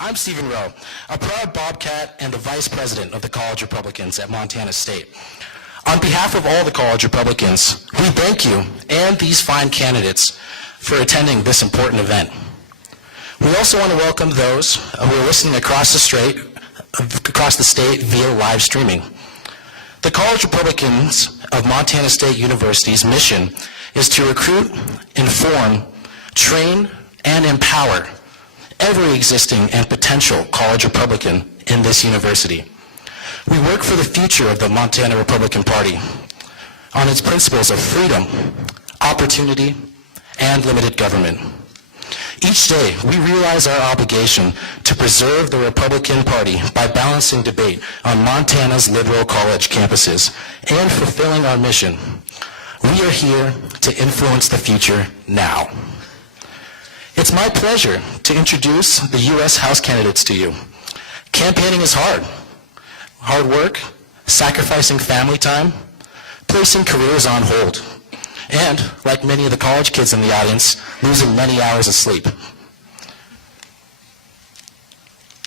I'm Stephen Rowe, a proud Bobcat and the Vice President of the College Republicans at Montana State. On behalf of all the College Republicans, we thank you and these fine candidates for attending this important event. We also want to welcome those who are listening across the state via live streaming. The College Republicans of Montana State University's mission is to recruit, inform, train, and empower every existing and potential College Republican in this university. We work for the future of the Montana Republican Party on its principles of freedom, opportunity, and limited government. Each day, we realize our obligation to preserve the Republican Party by balancing debate on Montana's liberal college campuses and fulfilling our mission. We are here to influence the future now. It's my pleasure to introduce the U.S. House candidates to you. Campaigning is hard. Hard work, sacrificing family time, placing careers on hold, and, like many of the college kids in the audience, losing many hours of sleep.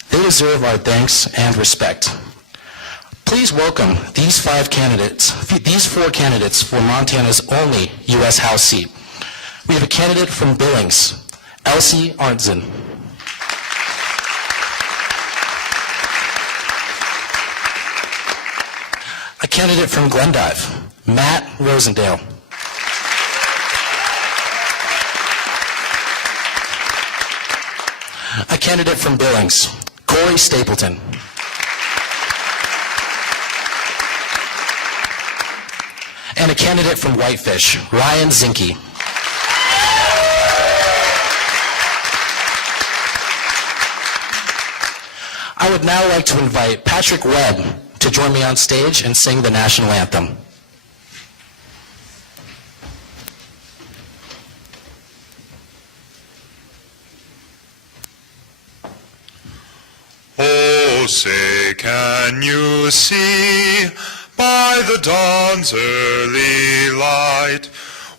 They deserve our thanks and respect. Please welcome these four candidates for Montana's only U.S. House seat. We have a candidate from Billings, Elsie Arntzen. A candidate from Glendive, Matt Rosendale. A candidate from Billings, Corey Stapleton. And a candidate from Whitefish, Ryan Zinke. I would now like to invite Patrick Webb to join me on stage and sing the national anthem. Oh, say, can you see by the dawn's early light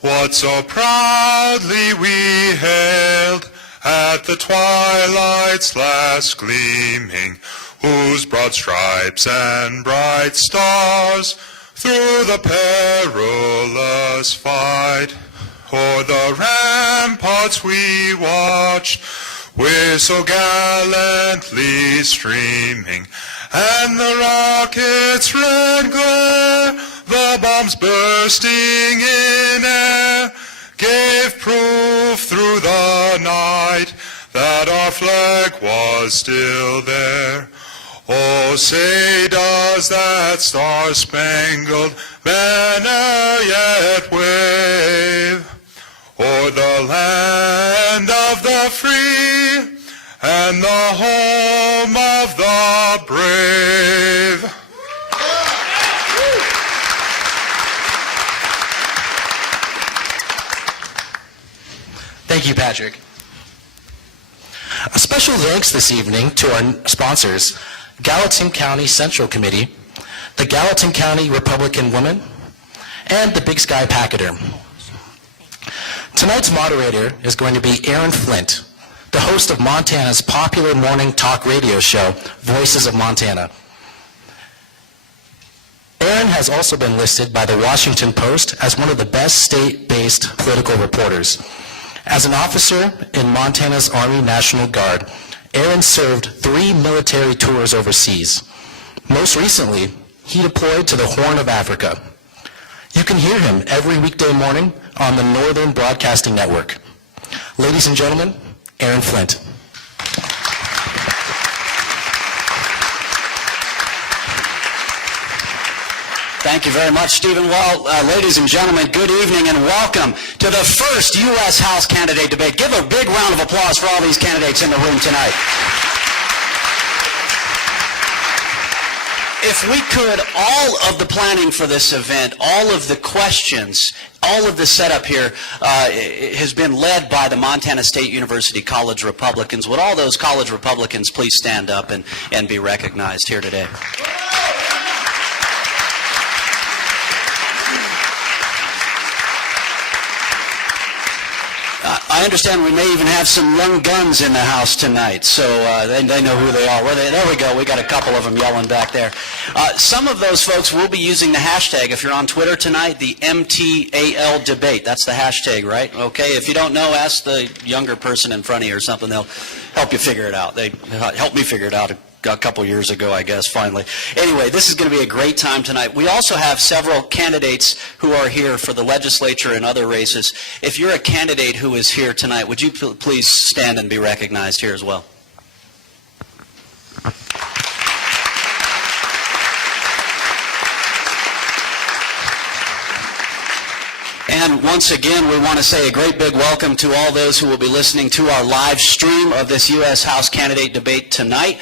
what so proudly we hailed at the twilight's last gleaming, whose broad stripes and bright stars through the perilous fight o'er the ramparts we watched, we're so gallantly streaming, and the rocket's red glare, the bombs bursting in air, gave proof through the night that our flag was still there. Oh, say, does that star-spangled banner yet wave o'er the land of the free and the home of the brave? Thank you, Patrick. A special thanks this evening to our sponsors, Gallatin County Central Committee, the Gallatin County Republican Women, and the Big Sky Pachyderm. Tonight's moderator is going to be Aaron Flint, the host of Montana's popular morning talk radio show, Voices of Montana. Aaron has also been listed by the Washington Post as one of the best state-based political reporters. As an officer in Montana's Army National Guard, Aaron served 3 military tours overseas. Most recently, he deployed to the Horn of Africa. You can hear him every weekday morning on the Northern Broadcasting Network. Ladies and gentlemen, Aaron Flint. Thank you very much, Stephen. Well, ladies and gentlemen, good evening and welcome to the first U.S. House candidate debate. Give a big round of applause for all these candidates in the room tonight. If we could, all of the planning for this event, all of the questions, all of the setup here has been led by the Montana State University College Republicans. Would all those college Republicans please stand up and be recognized here today? I understand we may even have some young guns in the house tonight, so they know who they are. There we go. We got a couple of them yelling back there. Some of those folks will be using the hashtag. If you're on Twitter tonight, the MTAL debate. That's the hashtag, right? Okay. If you don't know, ask the younger person in front of you or something. They'll help you figure it out. They helped me figure it out a couple years ago, I guess, finally. Anyway, this is going to be a great time tonight. We also have several candidates who are here for the legislature and other races. If you're a candidate who is here tonight, would you please stand and be recognized here as well? And once again, we want to say a great big welcome to all those who will be listening to our live stream of this U.S. House candidate debate tonight.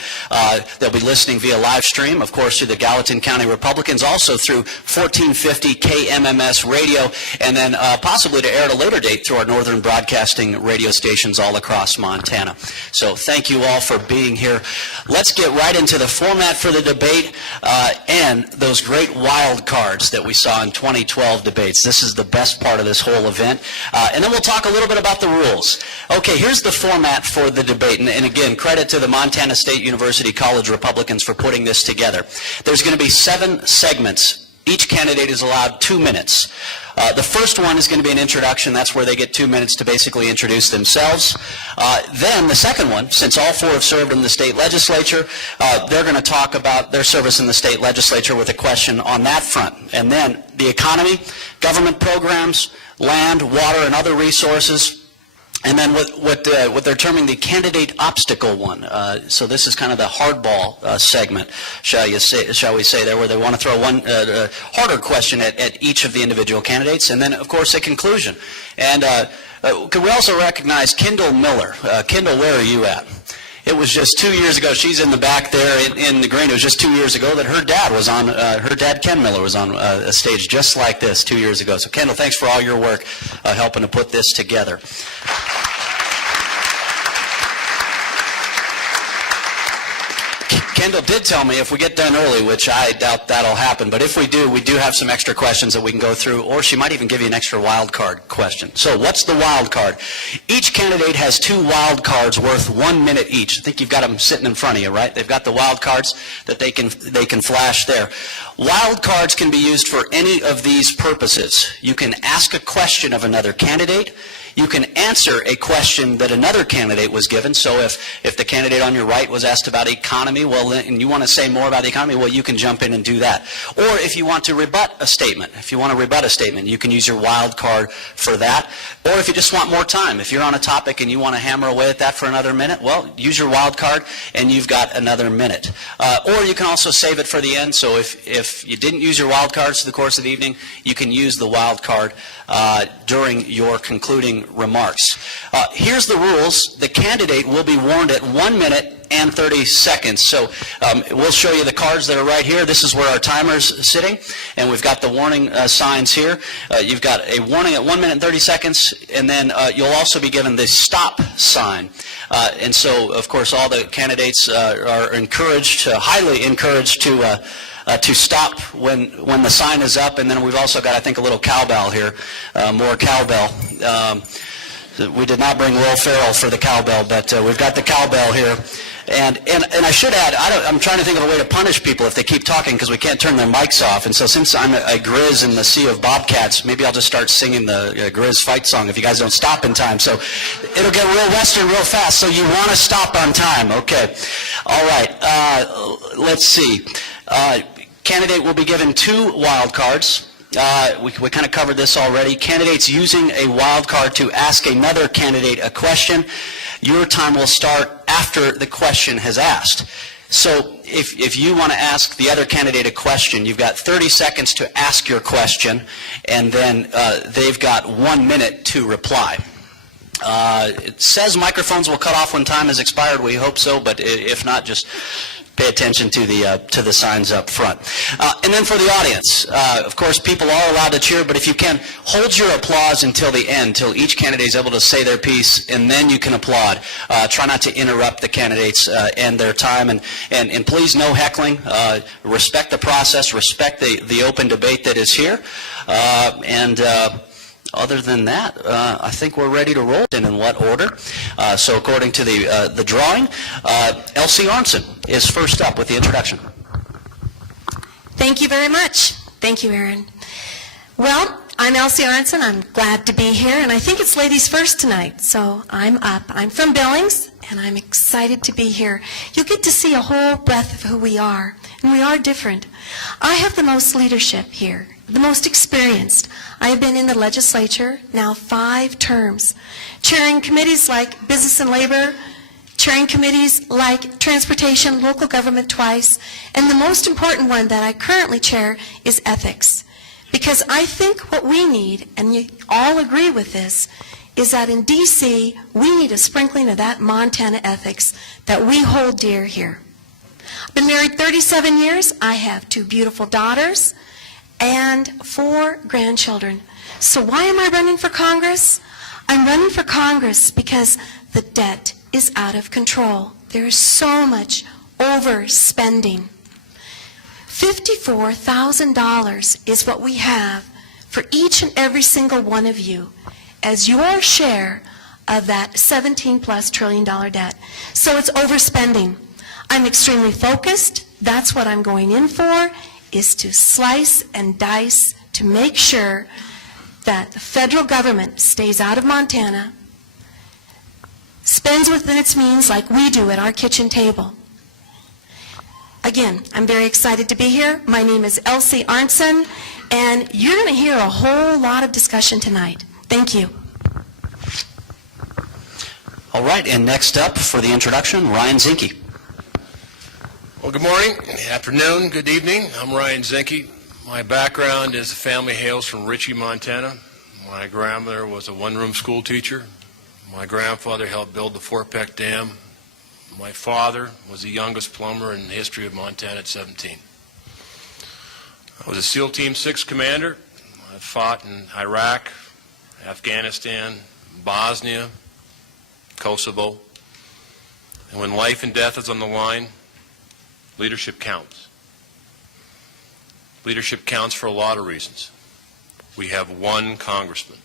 They'll be listening via live stream, of course, through the Gallatin County Republicans, also through 1450 KMMS radio, and then possibly to air at a later date through our Northern Broadcasting radio stations all across Montana. So thank you all for being here. Let's get right into the format for the debate and those great wild cards that we saw in 2012 debates. This is the best part of this whole event. And then we'll talk a little bit about the rules. Okay, here's the format for the debate. And again, credit to the Montana State University College Republicans for putting this together. There's going to be 7 segments. Each candidate is allowed 2 minutes. The first one is going to be an introduction. That's where they get 2 minutes to basically introduce themselves. Then the second one, since all 4 have served in the state legislature, they're going to talk about their service in the state legislature with a question on that front. And then the economy, government programs, land, water, and other resources. And then what they're terming the candidate obstacle one. So this is kind of the hardball segment, shall we say there, where they want to throw one harder question at each of the individual candidates. And then, of course, a conclusion. And could we also recognize Kendall Miller? Kendall, where are you at? It was just 2 years ago. She's in the back there in the green. It was just 2 years ago that her dad was on, her dad, Ken Miller, was on a stage just like this 2 years ago. So, Kendall, thanks for all your work helping to put this together. Kendall did tell me if we get done early, which I doubt that'll happen, but if we do have some extra questions that we can go through, or she might even give you an extra wild card question. So what's the wild card? Each candidate has 2 wild cards worth 1 minute each. I think you've got them sitting in front of you, right? They've got the wild cards that they can flash there. Wild cards can be used for any of these purposes. You can ask a question of another candidate. You can answer a question that another candidate was given. So if the candidate on your right was asked about economy, well, and you want to say more about the economy, well, you can jump in and do that. Or if you want to rebut a statement, you can use your wild card for that. Or if you just want more time, if you're on a topic and you want to hammer away at that for another minute, well, use your wild card and you've got another minute. Or you can also save it for the end. So if you didn't use your wild cards through the course of the evening, you can use the wild card during your concluding remarks. Here's the rules. The candidate will be warned at 1 minute and 30 seconds. So we'll show you the cards that are right here. This is where our timer's sitting, and we've got the warning signs here. You've got a warning at 1 minute and 30 seconds, and then you'll also be given the stop sign. And so, of course, all the candidates are encouraged, highly encouraged to stop when the sign is up. And then we've also got, I think, a little cowbell here, more cowbell. We did not bring Will Ferrell for the cowbell, but we've got the cowbell here. And I should add, I'm trying to think of a way to punish people if they keep talking because we can't turn their mics off. And so since I'm a Grizz in the sea of bobcats, maybe I'll just start singing the Grizz fight song if you guys don't stop in time. So it'll get real Western real fast, so you want to stop on time. Okay. All right. Let's see. Candidate will be given 2 wild cards. We kind of covered this already. Candidates using a wild card to ask another candidate a question. Your time will start after the question has asked. So if you want to ask the other candidate a question, you've got 30 seconds to ask your question, and then they've got 1 minute to reply. It says microphones will cut off when time has expired. We hope so, but if not, just pay attention to the signs up front. And then for the audience, of course, people are allowed to cheer, but if you can, hold your applause until the end, till each candidate is able to say their piece, and then you can applaud. Try not to interrupt the candidates and their time, and please, no heckling. Respect the process, respect the open debate that is here, and Other than that, I think we're ready to roll. And in what order? So according to the drawing, Elsie Arnson is first up with the introduction. Thank you very much. Thank you, Aaron. Well, I'm Elsie Arnson. I'm glad to be here, and I think it's ladies first tonight, so I'm up. I'm from Billings, and I'm excited to be here. You'll get to see a whole breadth of who we are, and we are different. I have the most leadership here, the most experienced. I have been in the legislature now 5 terms, chairing committees like Business and Labor, chairing committees like Transportation, Local Government twice, and the most important one that I currently chair is Ethics. Because I think what we need, and you all agree with this, is that in D.C. we need a sprinkling of that Montana ethics that we hold dear here. I've been married 37 years. I have 2 beautiful daughters and 4 grandchildren. So why am I running for Congress? I'm running for Congress because the debt is out of control. There is so much overspending. $54,000 is what we have for each and every single one of you as your share of that $17+ trillion debt. So it's overspending. I'm extremely focused. That's what I'm going in for, is to slice and dice to make sure that the federal government stays out of Montana, spends within its means like we do at our kitchen table. Again, I'm very excited to be here. My name is Elsie Arnson, and you're going to hear a whole lot of discussion tonight. Thank you. All right, and next up for the introduction, Ryan Zinke. Well, good morning, afternoon, good evening. I'm Ryan Zinke. My background is the family hails from Ritchie, Montana. My grandmother was a one-room school teacher. My grandfather helped build the Fort Peck Dam. My father was the youngest plumber in the history of Montana at 17. I was a SEAL Team 6 commander. I fought in Iraq, Afghanistan, Bosnia, Kosovo. And when life and death is on the line, leadership counts. Leadership counts for a lot of reasons. We have 1 congressman,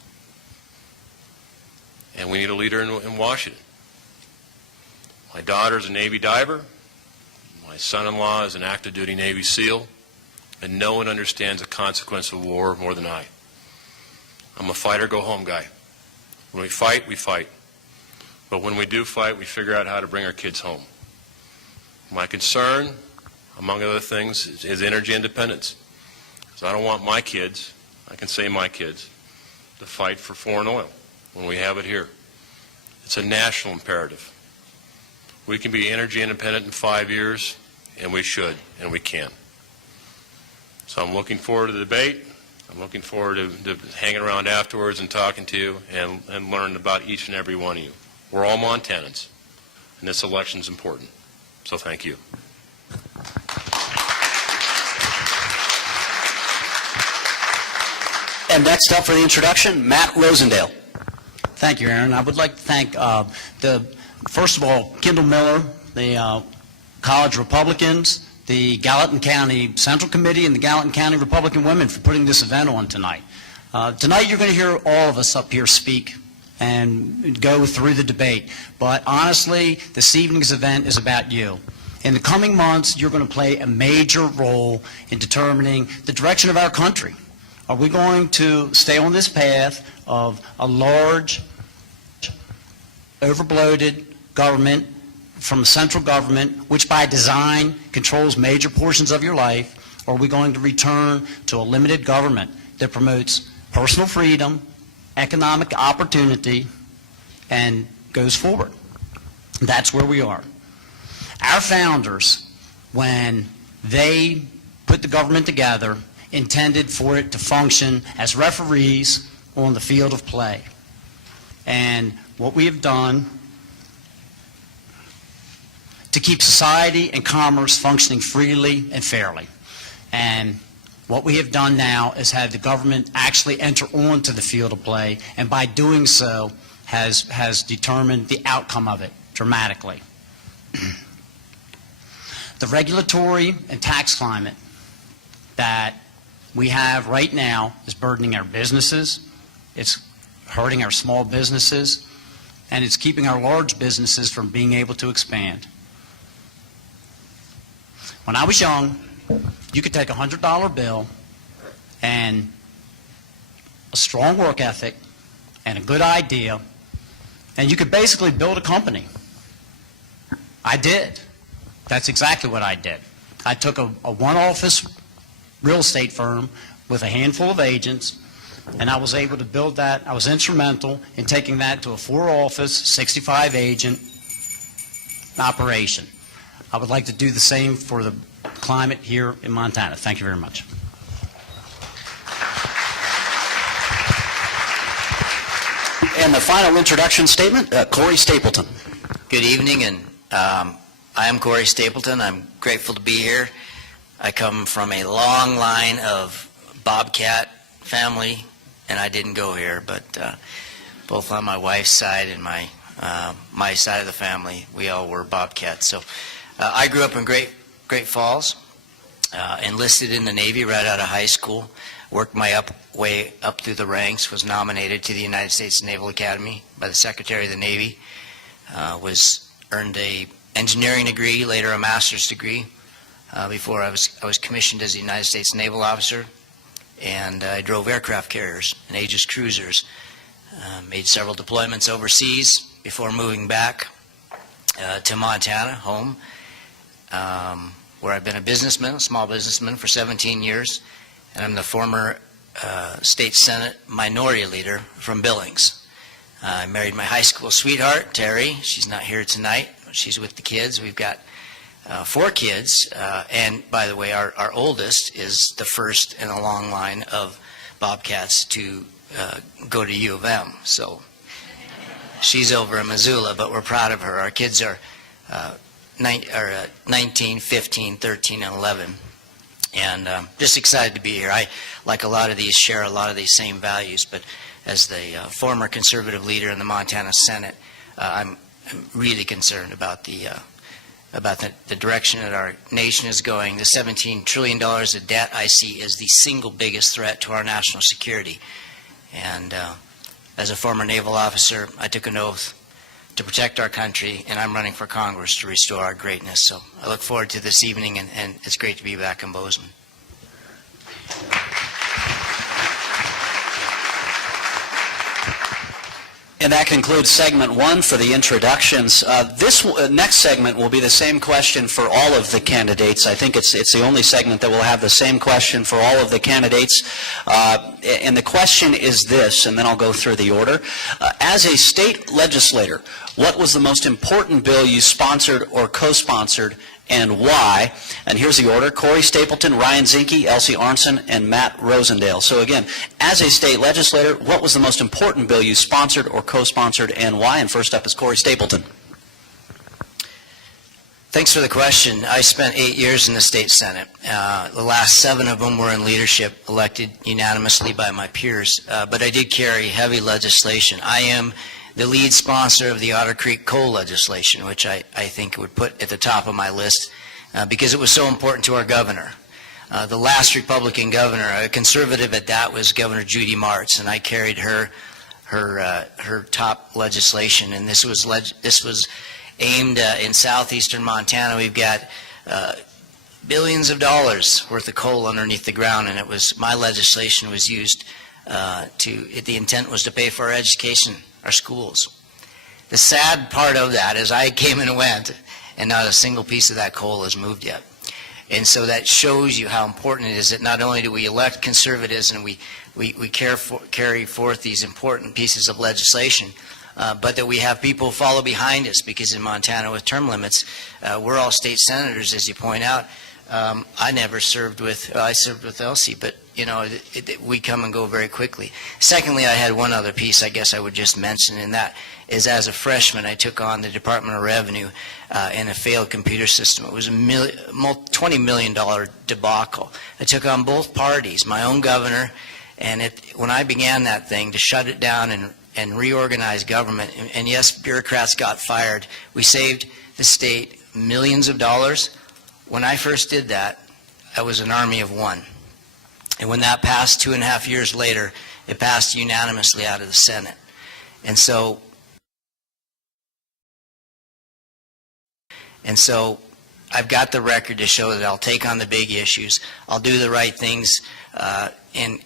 and we need a leader in Washington. My daughter's a Navy diver. My son-in-law is an active duty Navy SEAL, and no one understands the consequence of war more than I. I'm a fighter, go home guy. When we fight, we fight. But when we do fight, we figure out how to bring our kids home. My concern, among other things, is energy independence. So I don't want my kids, I can say my kids, to fight for foreign oil when we have it here. It's a national imperative. We can be energy independent in 5 years, and we should, and we can. So I'm looking forward to the debate. I'm looking forward to hanging around afterwards and talking to you and learning about each and every one of you. We're all Montanans, and this election's important. So thank you. And next up for the introduction, Matt Rosendale. Thank you, Aaron. I would like to thank, first of all, Kendall Miller, the College Republicans, the Gallatin County Central Committee, and the Gallatin County Republican Women for putting this event on tonight. Tonight you're going to hear all of us up here speak and go through the debate. But honestly, this evening's event is about you. In the coming months, you're going to play a major role in determining the direction of our country. Are we going to stay on this path of a large, overbloated government from the central government, which by design controls major portions of your life, or are we going to return to a limited government that promotes personal freedom, economic opportunity, and goes forward? That's where we are. Our founders, when they put the government together, intended for it to function as referees on the field of play. And what we have done to keep society and commerce functioning freely and fairly. And what we have done now is had the government actually enter onto the field of play, and by doing so has determined the outcome of it dramatically. The regulatory and tax climate that we have right now is burdening our businesses, it's hurting our small businesses, and it's keeping our large businesses from being able to expand. When I was young, you could take a $100 bill and a strong work ethic and a good idea, and you could basically build a company. I did. That's exactly what I did. I took a one-office real estate firm with a handful of agents, and I was able to build that. I was instrumental in taking that to a 4-office, 65-agent operation. I would like to do the same for the climate here in Montana. Thank you very much. And the final introduction statement, Corey Stapleton. Good evening, and I am Corey Stapleton. I'm grateful to be here. I come from a long line of Bobcat family, and I didn't go here, but both on my wife's side and my side of the family, we all were Bobcats. So I grew up in Great Falls, enlisted in the Navy right out of high school, worked my way up through the ranks, was nominated to the United States Naval Academy by the Secretary of the Navy, earned a engineering degree, later a master's degree, before I was commissioned as a United States naval officer, and I drove aircraft carriers and Aegis cruisers, made several deployments overseas before moving back to Montana, home, where I've been a small businessman for 17 years, and I'm the former State Senate Minority Leader from Billings. I married my high school sweetheart, Terry. She's not here tonight. She's with the kids. We've got 4 kids, and by the way, our oldest is the first in a long line of Bobcats to go to U of M. So she's over in Missoula, but we're proud of her. Our kids are 19, 15, 13, and 11. And just excited to be here. I, like a lot of these, share a lot of these same values, but as the former conservative leader in the Montana Senate, I'm really concerned about the direction that our nation is going. The $17 trillion of debt I see is the single biggest threat to our national security. And as a former naval officer, I took an oath to protect our country, and I'm running for Congress to restore our greatness. So I look forward to this evening, and it's great to be back in Bozeman. And that concludes segment 1 for the introductions. This next segment will be the same question for all of the candidates. I think it's the only segment that will have the same question for all of the candidates. And the question is this, and then I'll go through the order. As a state legislator, what was the most important bill you sponsored or co-sponsored, and why? And here's the order: Corey Stapleton, Ryan Zinke, Elsie Arntzen, and Matt Rosendale. So again, as a state legislator, what was the most important bill you sponsored or co-sponsored, and why? And first up is Corey Stapleton. Thanks for the question. I spent 8 years in the state Senate. The last 7 of them were in leadership, elected unanimously by my peers. But I did carry heavy legislation. I am the lead sponsor of the Otter Creek coal legislation, which I think would put at the top of my list because it was so important to our governor. The last Republican governor, a conservative at that, was Governor Judy Martz, and I carried her top legislation. And this was aimed in southeastern Montana. We've got billions of dollars worth of coal underneath the ground, and my legislation was used the intent was to pay for our education, our schools. The sad part of that is I came and went, and not a single piece of that coal has moved yet. And so that shows you how important it is that not only do we elect conservatives and we carry forth these important pieces of legislation, but that we have people follow behind us, because in Montana with term limits, we're all state senators, as you point out. I served with Elsie, but we come and go very quickly. Secondly, I had one other piece I guess I would just mention, and that is as a freshman I took on the Department of Revenue in a failed computer system. It was a $20 million debacle. I took on both parties, my own governor, and when I began that thing to shut it down and reorganize government, and yes, bureaucrats got fired, we saved the state millions of dollars. When I first did that, I was an army of one. And when that passed 2.5 years later, It passed unanimously out of the Senate. And so I've got the record to show that I'll take on the big issues. I'll do the right things, and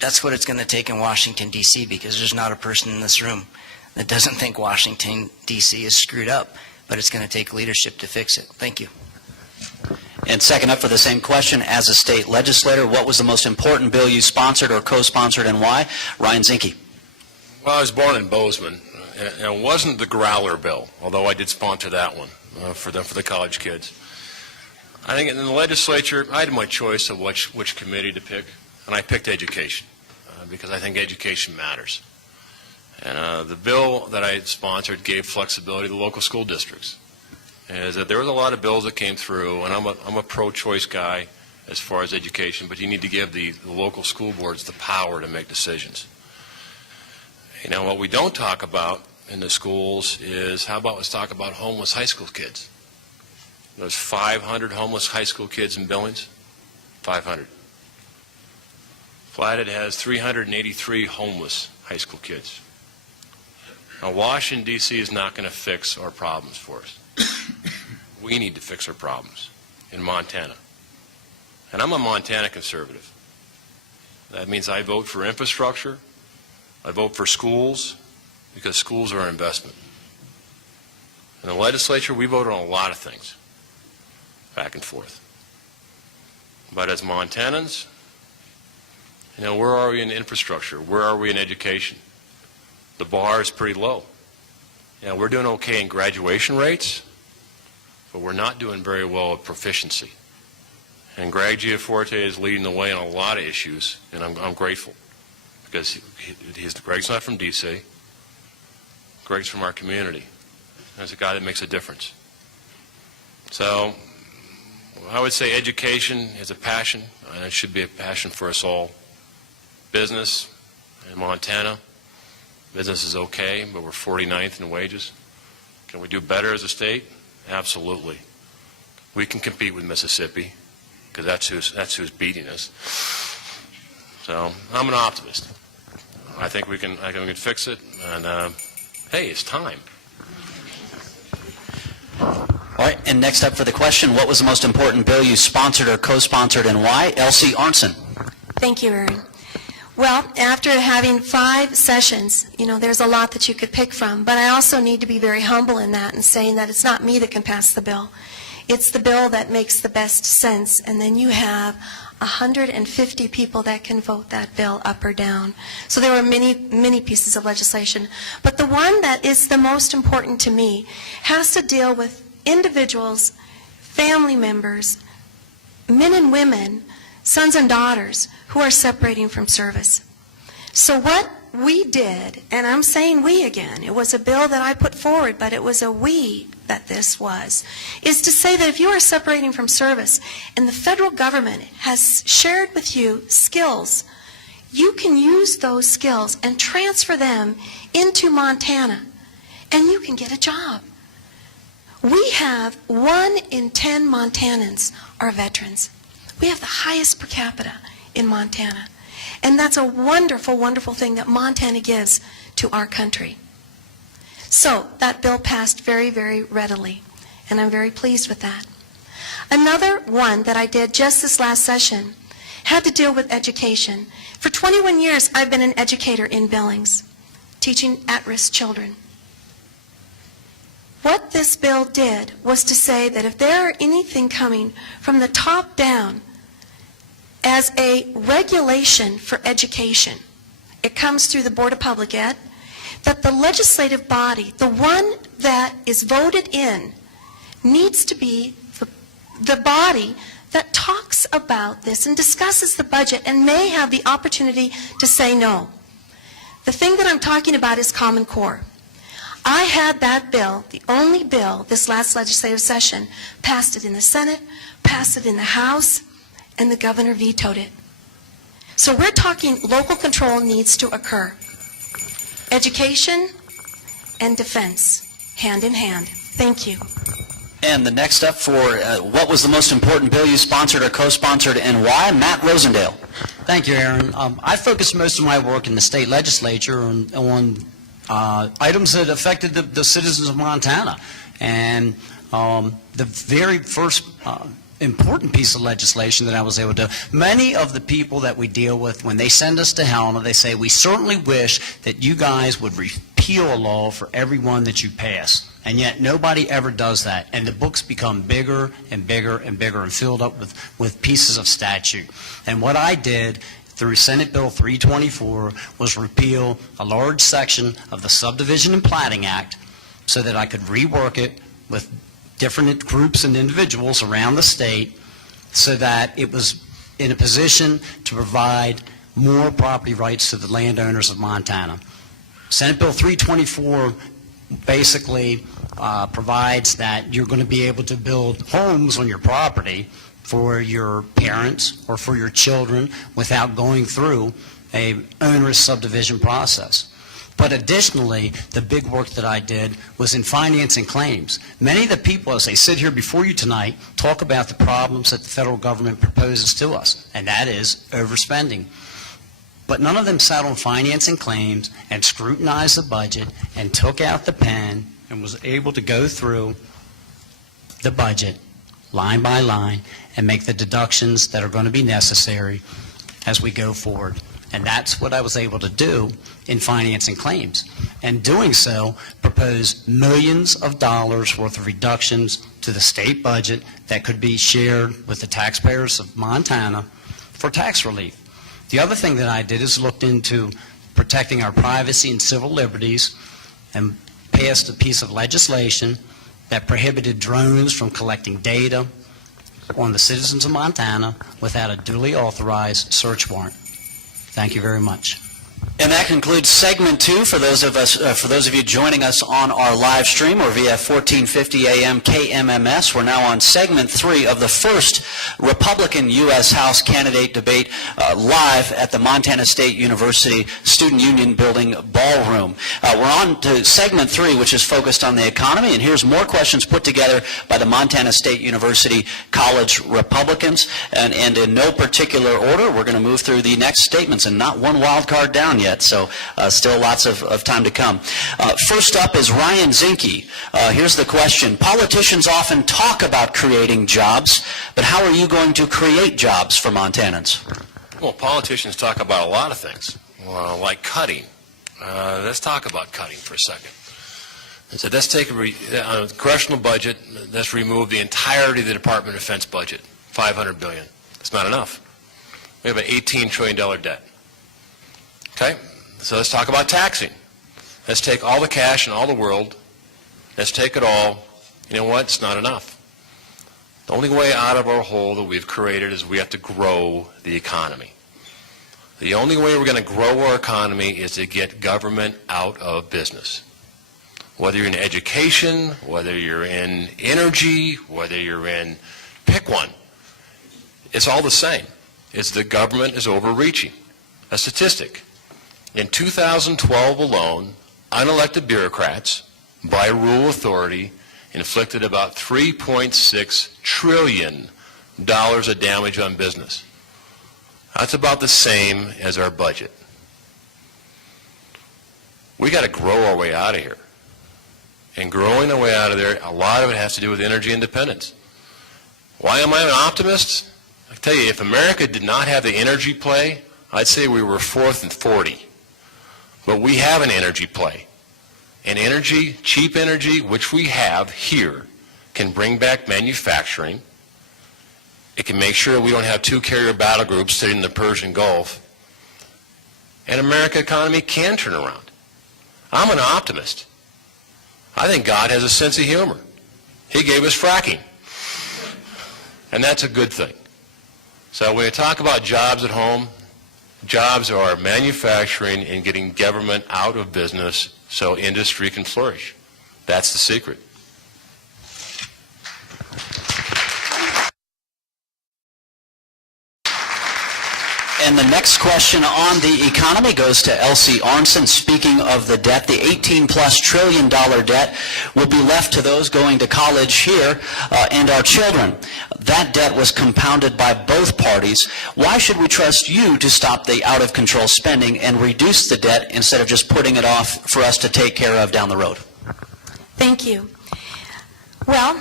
that's what it's going to take in Washington, D.C., because there's not a person in this room that doesn't think Washington, D.C. is screwed up, but it's going to take leadership to fix it. Thank you. And second up for the same question, as a state legislator, what was the most important bill you sponsored or co-sponsored and why? Ryan Zinke. Well, I was born in Bozeman, and it wasn't the Growler bill, although I did sponsor that one for the college kids. I think in the legislature, I had my choice of which committee to pick, and I picked education because I think education matters. And the bill that I sponsored gave flexibility to the local school districts. Is that there was a lot of bills that came through, and I'm a pro-choice guy as far as education, but you need to give the local school boards the power to make decisions. You know, what we don't talk about in the schools is, how about let's talk about homeless high school kids. There's 500 homeless high school kids in Billings. 500. Flathead has 383 homeless high school kids. Now, Washington, D.C. is not going to fix our problems for us. We need to fix our problems in Montana. And I'm a Montana conservative. That means I vote for infrastructure. I vote for schools, because schools are an investment. In the legislature, we voted on a lot of things, back and forth. But as Montanans, you know, where are we in infrastructure? Where are we in education? The bar is pretty low. You know, we're doing okay in graduation rates, but we're not doing very well at proficiency. And Greg Giaforte is leading the way on a lot of issues, and I'm grateful, because Greg's not from D.C. Greg's from our community. He's a guy that makes a difference. So I would say education is a passion, and it should be a passion for us all. Business in Montana, business is okay, but we're 49th in wages. Can we do better as a state? Absolutely. We can compete with Mississippi, because that's who's beating us. So I'm an optimist. I think we can fix it, and hey, it's time. All right, and next up for the question, what was the most important bill you sponsored or co-sponsored and why? Elsie Arnson. Thank you, Aaron. Well, after having 5 sessions, you know, there's a lot that you could pick from, but I also need to be very humble in that and saying that it's not me that can pass the bill. It's the bill that makes the best sense, and then you have 150 people that can vote that bill up or down. So there were many, many pieces of legislation. But the one that is the most important to me has to deal with individuals, family members, men and women, sons and daughters who are separating from service. So what we did, and I'm saying we again, it was a bill that I put forward, but it was a we that this was, is to say that if you are separating from service and the federal government has shared with you skills, you can use those skills and transfer them into Montana, and you can get a job. We have 1 in 10 Montanans are veterans. We have the highest per capita in Montana. And that's a wonderful, wonderful thing that Montana gives to our country. So that bill passed very, very readily, and I'm very pleased with that. Another one that I did just this last session had to deal with education. For 21 years, I've been an educator in Billings, teaching at-risk children. What this bill did was to say that if there are anything coming from the top down as a regulation for education, it comes through the Board of Public Ed, that the legislative body, the one that is voted in, needs to be the body that talks about this and discusses the budget and may have the opportunity to say no. The thing that I'm talking about is Common Core. I had that bill, the only bill this last legislative session, passed it in the Senate, passed it in the House, and the governor vetoed it. So we're talking local control needs to occur. Education and defense, hand in hand. Thank you. And the next up for what was the most important bill you sponsored or co-sponsored and why? Matt Rosendale. Thank you, Aaron. I focused most of my work in the state legislature on items that affected the citizens of Montana. And the very first important piece of legislation that I was able to, many of the people that we deal with, when they send us to Helena, they say, we certainly wish that you guys would repeal a law for every one that you pass. And yet nobody ever does that. And the books become bigger and bigger and bigger and filled up with pieces of statute. And what I did through Senate Bill 324 was repeal a large section of the Subdivision and Platting Act so that I could rework it with different groups and individuals around the state so that it was in a position to provide more property rights to the landowners of Montana. Senate Bill 324 basically provides that you're going to be able to build homes on your property for your parents or for your children without going through a onerous subdivision process. But additionally, the big work that I did was in financing claims. Many of the people, as they sit here before you tonight, talk about the problems that the federal government proposes to us, and that is overspending. But none of them sat on financing claims and scrutinized the budget and took out the pen and was able to go through the budget line by line and make the deductions that are going to be necessary as we go forward. And that's what I was able to do in financing claims. And doing so, propose millions of dollars worth of reductions to the state budget that could be shared with the taxpayers of Montana for tax relief. The other thing that I did is looked into protecting our privacy and civil liberties and passed a piece of legislation that prohibited drones from collecting data on the citizens of Montana without a duly authorized search warrant. Thank you very much. And that concludes segment 2 for those of you joining us on our live stream or via 1450 AM KMMS. We're now on segment 3 of the first Republican U.S. House candidate debate live at the Montana State University Student Union Building Ballroom. We're on to segment 3, which is focused on the economy, and here's more questions put together by the Montana State University College Republicans. And in no particular order, we're going to move through the next statements, and not one wild card down yet, so still lots of time to come. First up is Ryan Zinke. Here's the question. Politicians often talk about creating jobs, but how are you going to create jobs for Montanans? Well, politicians talk about a lot of things, like cutting. Let's talk about cutting for a second. So let's take on a congressional budget, let's remove the entirety of the Department of Defense budget, $500 billion. It's not enough. We have an $18 trillion debt. Okay, so let's talk about taxing. Let's take all the cash in all the world. Let's take it all. You know what? It's not enough. The only way out of our hole that we've created is we have to grow the economy. The only way we're going to grow our economy is to get government out of business. Whether you're in education, whether you're in energy, whether you're in, pick one. It's all the same. It's the government is overreaching. A statistic. In 2012 alone, unelected bureaucrats, by rule authority, inflicted about $3.6 trillion of damage on business. That's about the same as our budget. We got to grow our way out of here. And growing our way out of there, a lot of it has to do with energy independence. Why am I an optimist? I tell you, if America did not have the energy play, I'd say we were 4th and 40. But we have an energy play. And energy, cheap energy, which we have here, can bring back manufacturing. It can make sure we don't have 2 carrier battle groups sitting in the Persian Gulf. And American economy can turn around. I'm an optimist. I think God has a sense of humor. He gave us fracking. And that's a good thing. So when we talk about jobs at home, jobs are manufacturing and getting government out of business so industry can flourish. That's the secret. And the next question on the economy goes to Elsie Arnson. Speaking of the debt, the $18+ trillion debt will be left to those going to college here and our children. That debt was compounded by both parties. Why should we trust you to stop the out-of-control spending and reduce the debt instead of just putting it off for us to take care of down the road? Thank you. Well,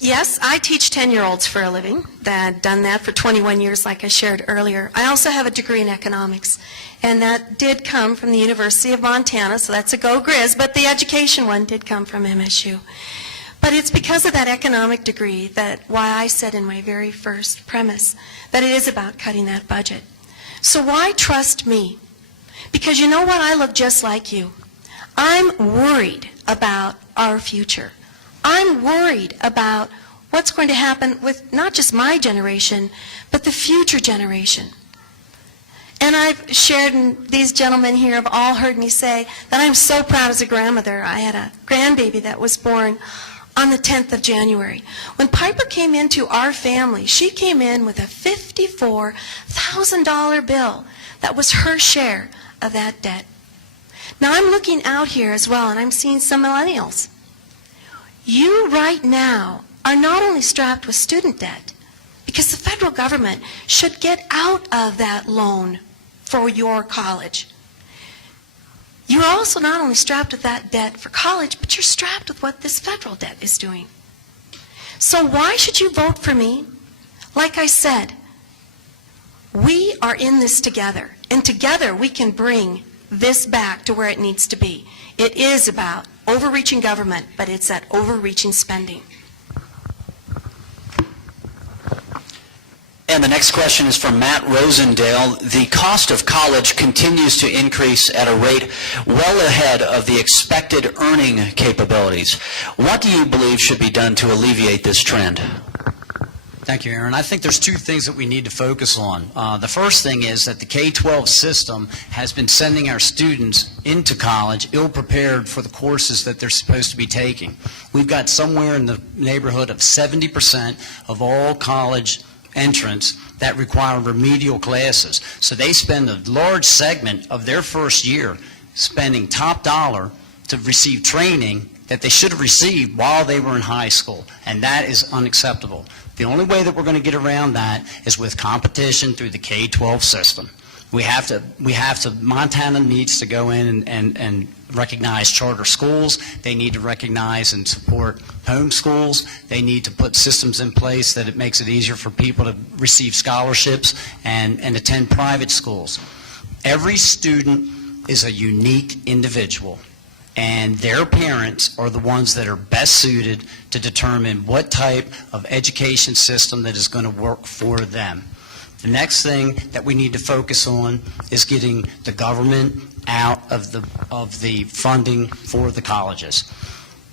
yes, I teach 10-year-olds for a living. I've done that for 21 years, like I shared earlier. I also have a degree in economics, and that did come from the University of Montana, so that's a go Grizz, but the education one did come from MSU. But it's because of that economic degree that why I said in my very first premise that it is about cutting that budget. So why trust me? Because you know what? I look just like you. I'm worried about our future. I'm worried about what's going to happen with not just my generation, but the future generation. And I've shared, and these gentlemen here have all heard me say that I'm so proud as a grandmother. I had a grandbaby that was born on the 10th of January. When Piper came into our family, she came in with a $54,000 bill. That was her share of that debt. Now I'm looking out here as well, and I'm seeing some millennials. You right now are not only strapped with student debt, because the federal government should get out of that loan for your college. You're also not only strapped with that debt for college, but you're strapped with what this federal debt is doing. So why should you vote for me? Like I said, we are in this together, and together we can bring this back to where it needs to be. It is about overreaching government, but it's that overreaching spending. And the next question is from Matt Rosendale. The cost of college continues to increase at a rate well ahead of the expected earning capabilities. What do you believe should be done to alleviate this trend? Thank you, Aaron. I think there's two things that we need to focus on. The first thing is that the K-12 system has been sending our students into college ill-prepared for the courses that they're supposed to be taking. We've got somewhere in the neighborhood of 70% of all college entrants that require remedial classes. So they spend a large segment of their first year spending top dollar to receive training that they should have received while they were in high school, and that is unacceptable. The only way that we're going to get around that is with competition through the K-12 system. Montana needs to go in and recognize charter schools. They need to recognize and support home schools. They need to put systems in place that it makes it easier for people to receive scholarships and attend private schools. Every student is a unique individual, and their parents are the ones that are best suited to determine what type of education system that is going to work for them. The next thing that we need to focus on is getting the government out of the funding for the colleges.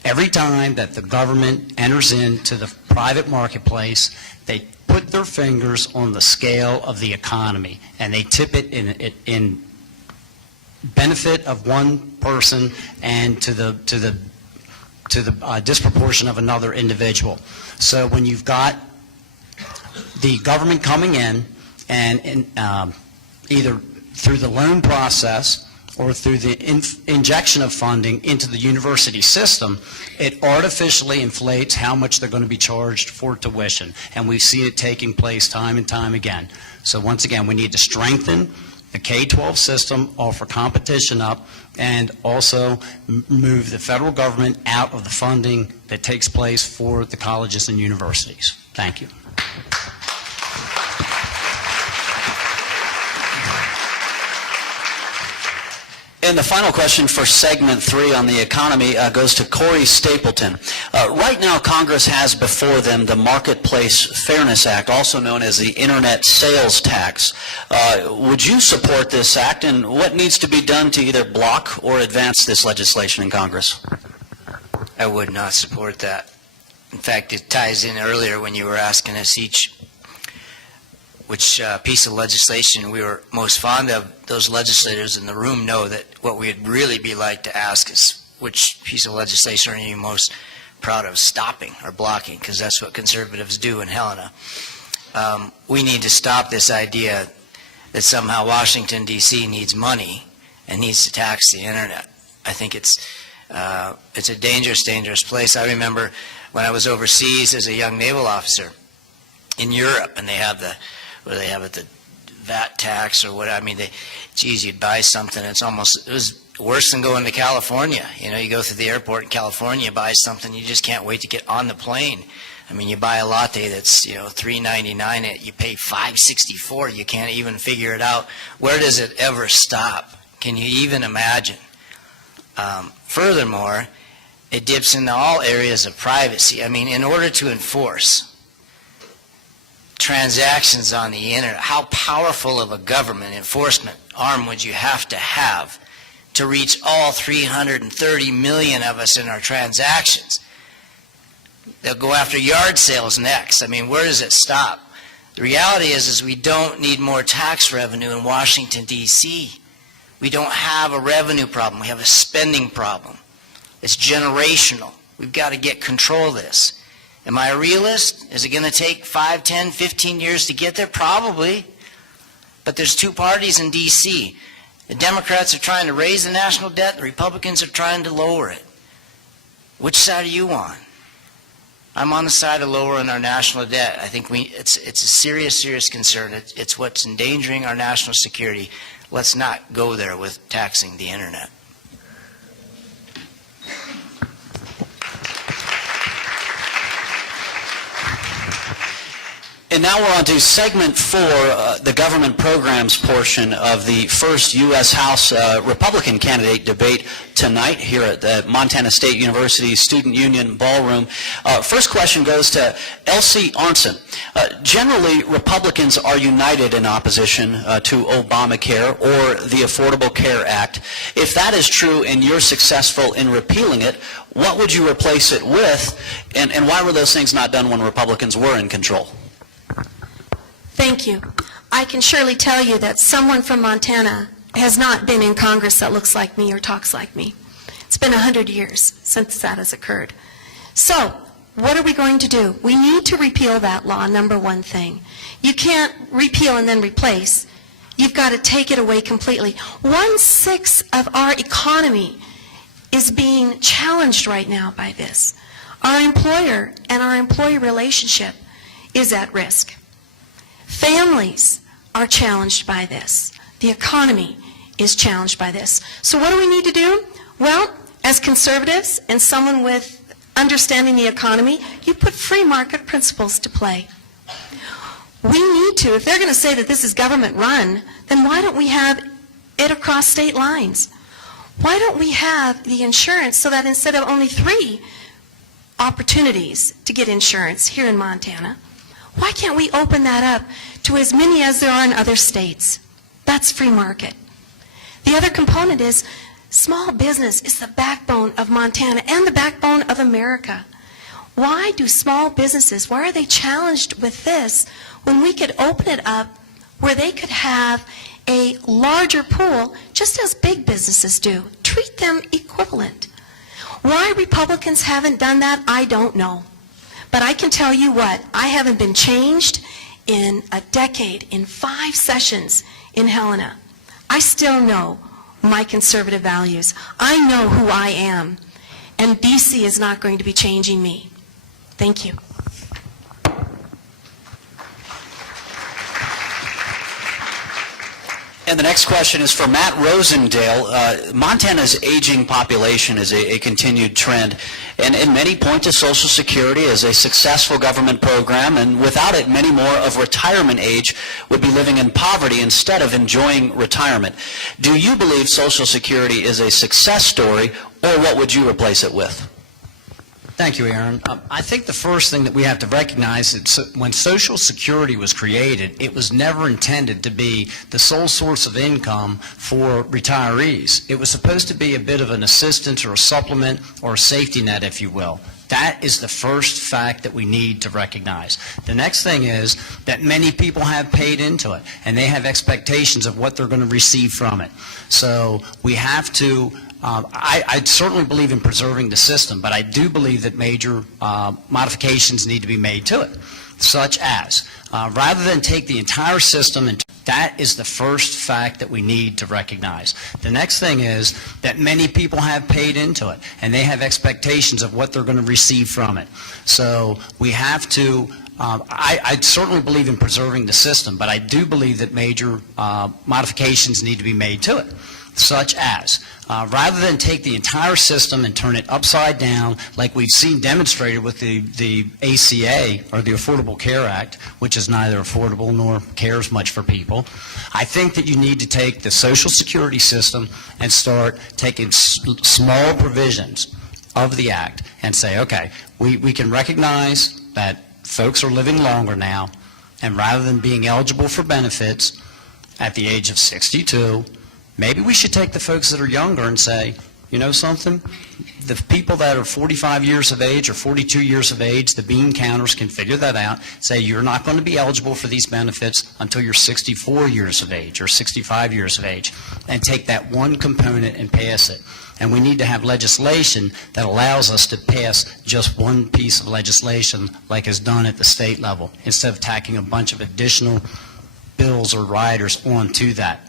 Every time that the government enters into the private marketplace, they put their fingers on the scale of the economy, and they tip it in benefit of one person and to the disproportion of another individual. So when you've got the government coming in and either through the loan process or through the injection of funding into the university system, it artificially inflates how much they're going to be charged for tuition. And we've seen it taking place time and time again. So once again, we need to strengthen the K-12 system, offer competition up, and also move the federal government out of the funding that takes place for the colleges and universities. Thank you. And the final question for segment 3 on the economy goes to Corey Stapleton. Right now, Congress has before them the Marketplace Fairness Act, also known as the Internet Sales Tax. Would you support this act, and what needs to be done to either block or advance this legislation in Congress? I would not support that. In fact, it ties in earlier when you were asking us each which piece of legislation we were most fond of. Those legislators in the room know that what we'd really be like to ask is, which piece of legislation are you most proud of stopping or blocking? Because that's what conservatives do in Helena. We need to stop this idea that somehow Washington, D.C. needs money and needs to tax the internet. I think it's a dangerous, dangerous place. I remember when I was overseas as a young naval officer in Europe, and they have the VAT tax or what. I mean, geez, you'd buy something. It was worse than going to California. You know, you go through the airport in California, buy something, you just can't wait to get on the plane. I mean, you buy a latte that's, $3.99, you pay $5.64. You can't even figure it out. Where does it ever stop? Can you even imagine? Furthermore, it dips into all areas of privacy. I mean, in order to enforce transactions on the internet, how powerful of a government enforcement arm would you have to reach all 330 million of us in our transactions? They'll go after yard sales next. I mean, where does it stop? The reality is we don't need more tax revenue in Washington, D.C. We don't have a revenue problem. We have a spending problem. It's generational. We've got to get control of this. Am I a realist? Is it going to take 5, 10, 15 years to get there? Probably. But there's two parties in D.C. The Democrats are trying to raise the national debt. The Republicans are trying to lower it. Which side are you on? I'm on the side of lowering our national debt. I think it's a serious, serious concern. It's what's endangering our national security. Let's not go there with taxing the internet. And now we're on to segment 4, the government programs portion of the first U.S. House Republican candidate debate tonight here at the Montana State University Student Union Ballroom. First question goes to Elsie Arntzen. Generally, Republicans are united in opposition to Obamacare or the Affordable Care Act. If that is true and you're successful in repealing it, what would you replace it with, and why were those things not done when Republicans were in control? Thank you. I can surely tell you that someone from Montana has not been in Congress that looks like me or talks like me. It's been 100 years since that has occurred. So, what are we going to do? We need to repeal that law, number one thing. You can't repeal and then replace. You've got to take it away completely. 1/6 of our economy is being challenged right now by this. Our employer and our employee relationship is at risk. Families are challenged by this. The economy is challenged by this. So what do we need to do? Well, as conservatives and someone with understanding the economy, you put free market principles to play. We need to, if they're going to say that this is government run, then why don't we have it across state lines? Why don't we have the insurance so that instead of only 3 opportunities to get insurance here in Montana, why can't we open that up to as many as there are in other states? That's free market. The other component is small business is the backbone of Montana and the backbone of America. Why do small businesses, why are they challenged with this when we could open it up where they could have a larger pool just as big businesses do? Treat them equivalent. Why Republicans haven't done that, I don't know. But I can tell you what, I haven't been changed in a decade, in 5 sessions in Helena. I still know my conservative values. I know who I am. And D.C. is not going to be changing me. Thank you. And the next question is for Matt Rosendale. Montana's aging population is a continued trend, and many point to Social Security as a successful government program, and without it, many more of retirement age would be living in poverty instead of enjoying retirement. Do you believe Social Security is a success story, or what would you replace it with? Thank you, Aaron. I think the first thing that we have to recognize is when Social Security was created, it was never intended to be the sole source of income for retirees. It was supposed to be a bit of an assistance or a supplement or a safety net, if you will. That is the first fact that we need to recognize. The next thing is that many people have paid into it, and they have expectations of what they're going to receive from it. So we have to I certainly believe in preserving the system, but I do believe that major modifications need to be made to it, such as, rather than take the entire system and that is the first fact that we need to recognize. The next thing is that many people have paid into it, and they have expectations of what they're going to receive from it. So we have to, I certainly believe in preserving the system, but I do believe that major modifications need to be made to it, such as, rather than take the entire system and turn it upside down, like we've seen demonstrated with the ACA, or the Affordable Care Act, which is neither affordable nor cares much for people, I think that you need to take the Social Security system and start taking small provisions of the Act and say, okay, we can recognize that folks are living longer now, and rather than being eligible for benefits at the age of 62, maybe we should take the folks that are younger and say, you know something? The people that are 45 years of age or 42 years of age, the bean counters can figure that out, say you're not going to be eligible for these benefits until you're 64 years of age or 65 years of age, and take that one component and pass it. And we need to have legislation that allows us to pass just one piece of legislation like is done at the state level, instead of tacking a bunch of additional bills or riders onto that.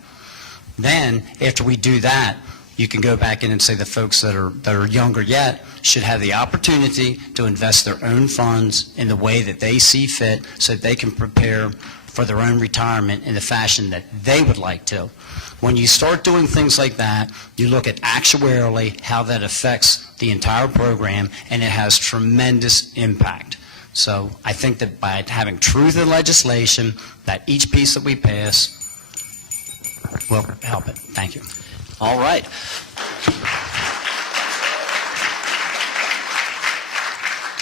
Then, after we do that, you can go back in and say the folks that are younger yet should have the opportunity to invest their own funds in the way that they see fit, so that they can prepare for their own retirement in the fashion that they would like to. When you start doing things like that, you look at actuarially how that affects the entire program, and it has tremendous impact. So I think that by having truth in legislation, that each piece that we pass will help it. Thank you. All right.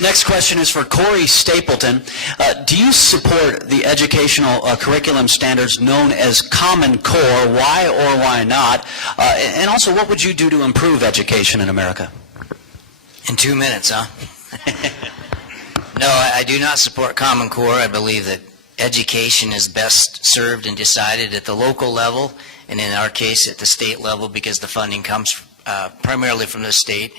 Next question is for Corey Stapleton. Do you support the educational curriculum standards known as Common Core? Why or why not? And also, what would you do to improve education in America? In 2 minutes, huh? No, I do not support Common Core. I believe that education is best served and decided at the local level, and in our case at the state level, because the funding comes primarily from the state.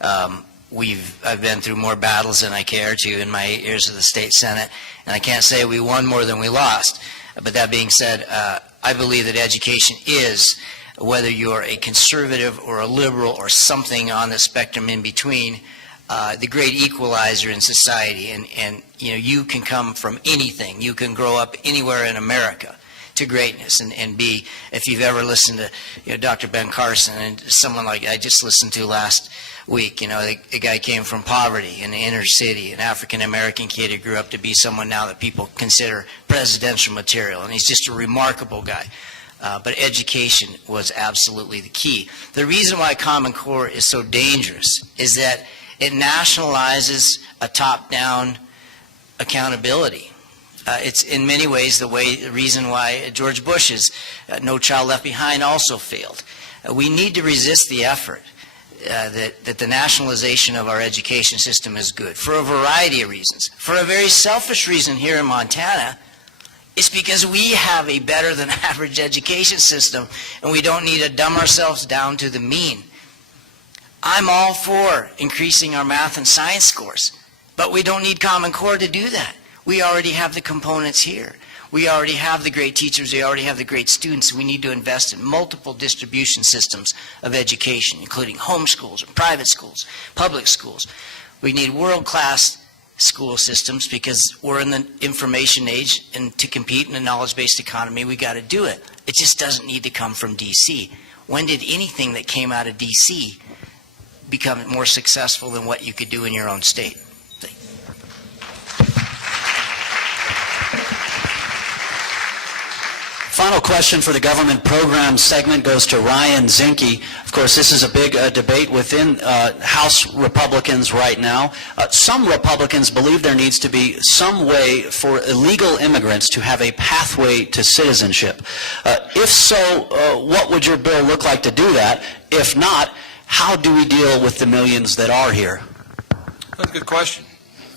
I've been through more battles than I care to in my 8 years of the state Senate, and I can't say we won more than we lost. But that being said, I believe that education is, whether you're a conservative or a liberal or something on the spectrum in between, the great equalizer in society. And you know, you can come from anything. You can grow up anywhere in America to greatness and be, if you've ever listened to Dr. Ben Carson and someone like I just listened to last week, the guy came from poverty in the inner city, an African-American kid who grew up to be someone now that people consider presidential material, and he's just a remarkable guy. But education was absolutely the key. The reason why Common Core is so dangerous is that it nationalizes a top-down accountability. It's in many ways the reason why George Bush's No Child Left Behind also failed. We need to resist the effort that the nationalization of our education system is good for a variety of reasons. For a very selfish reason here in Montana, it's because we have a better than average education system, and we don't need to dumb ourselves down to the mean. I'm all for increasing our math and science scores, but we don't need Common Core to do that. We already have the components here. We already have the great teachers. We already have the great students. We need to invest in multiple distribution systems of education, including homeschools and private schools, public schools. We need world-class school systems because we're in the information age, and to compete in a knowledge-based economy, we got to do it. It just doesn't need to come from D.C. When did anything that came out of D.C. become more successful than what you could do in your own state? Final question for the government program segment goes to Ryan Zinke. Of course, this is a big debate within House Republicans right now. Some Republicans believe there needs to be some way for illegal immigrants to have a pathway to citizenship. If so, what would your bill look like to do that? If not, how do we deal with the millions that are here? That's a good question.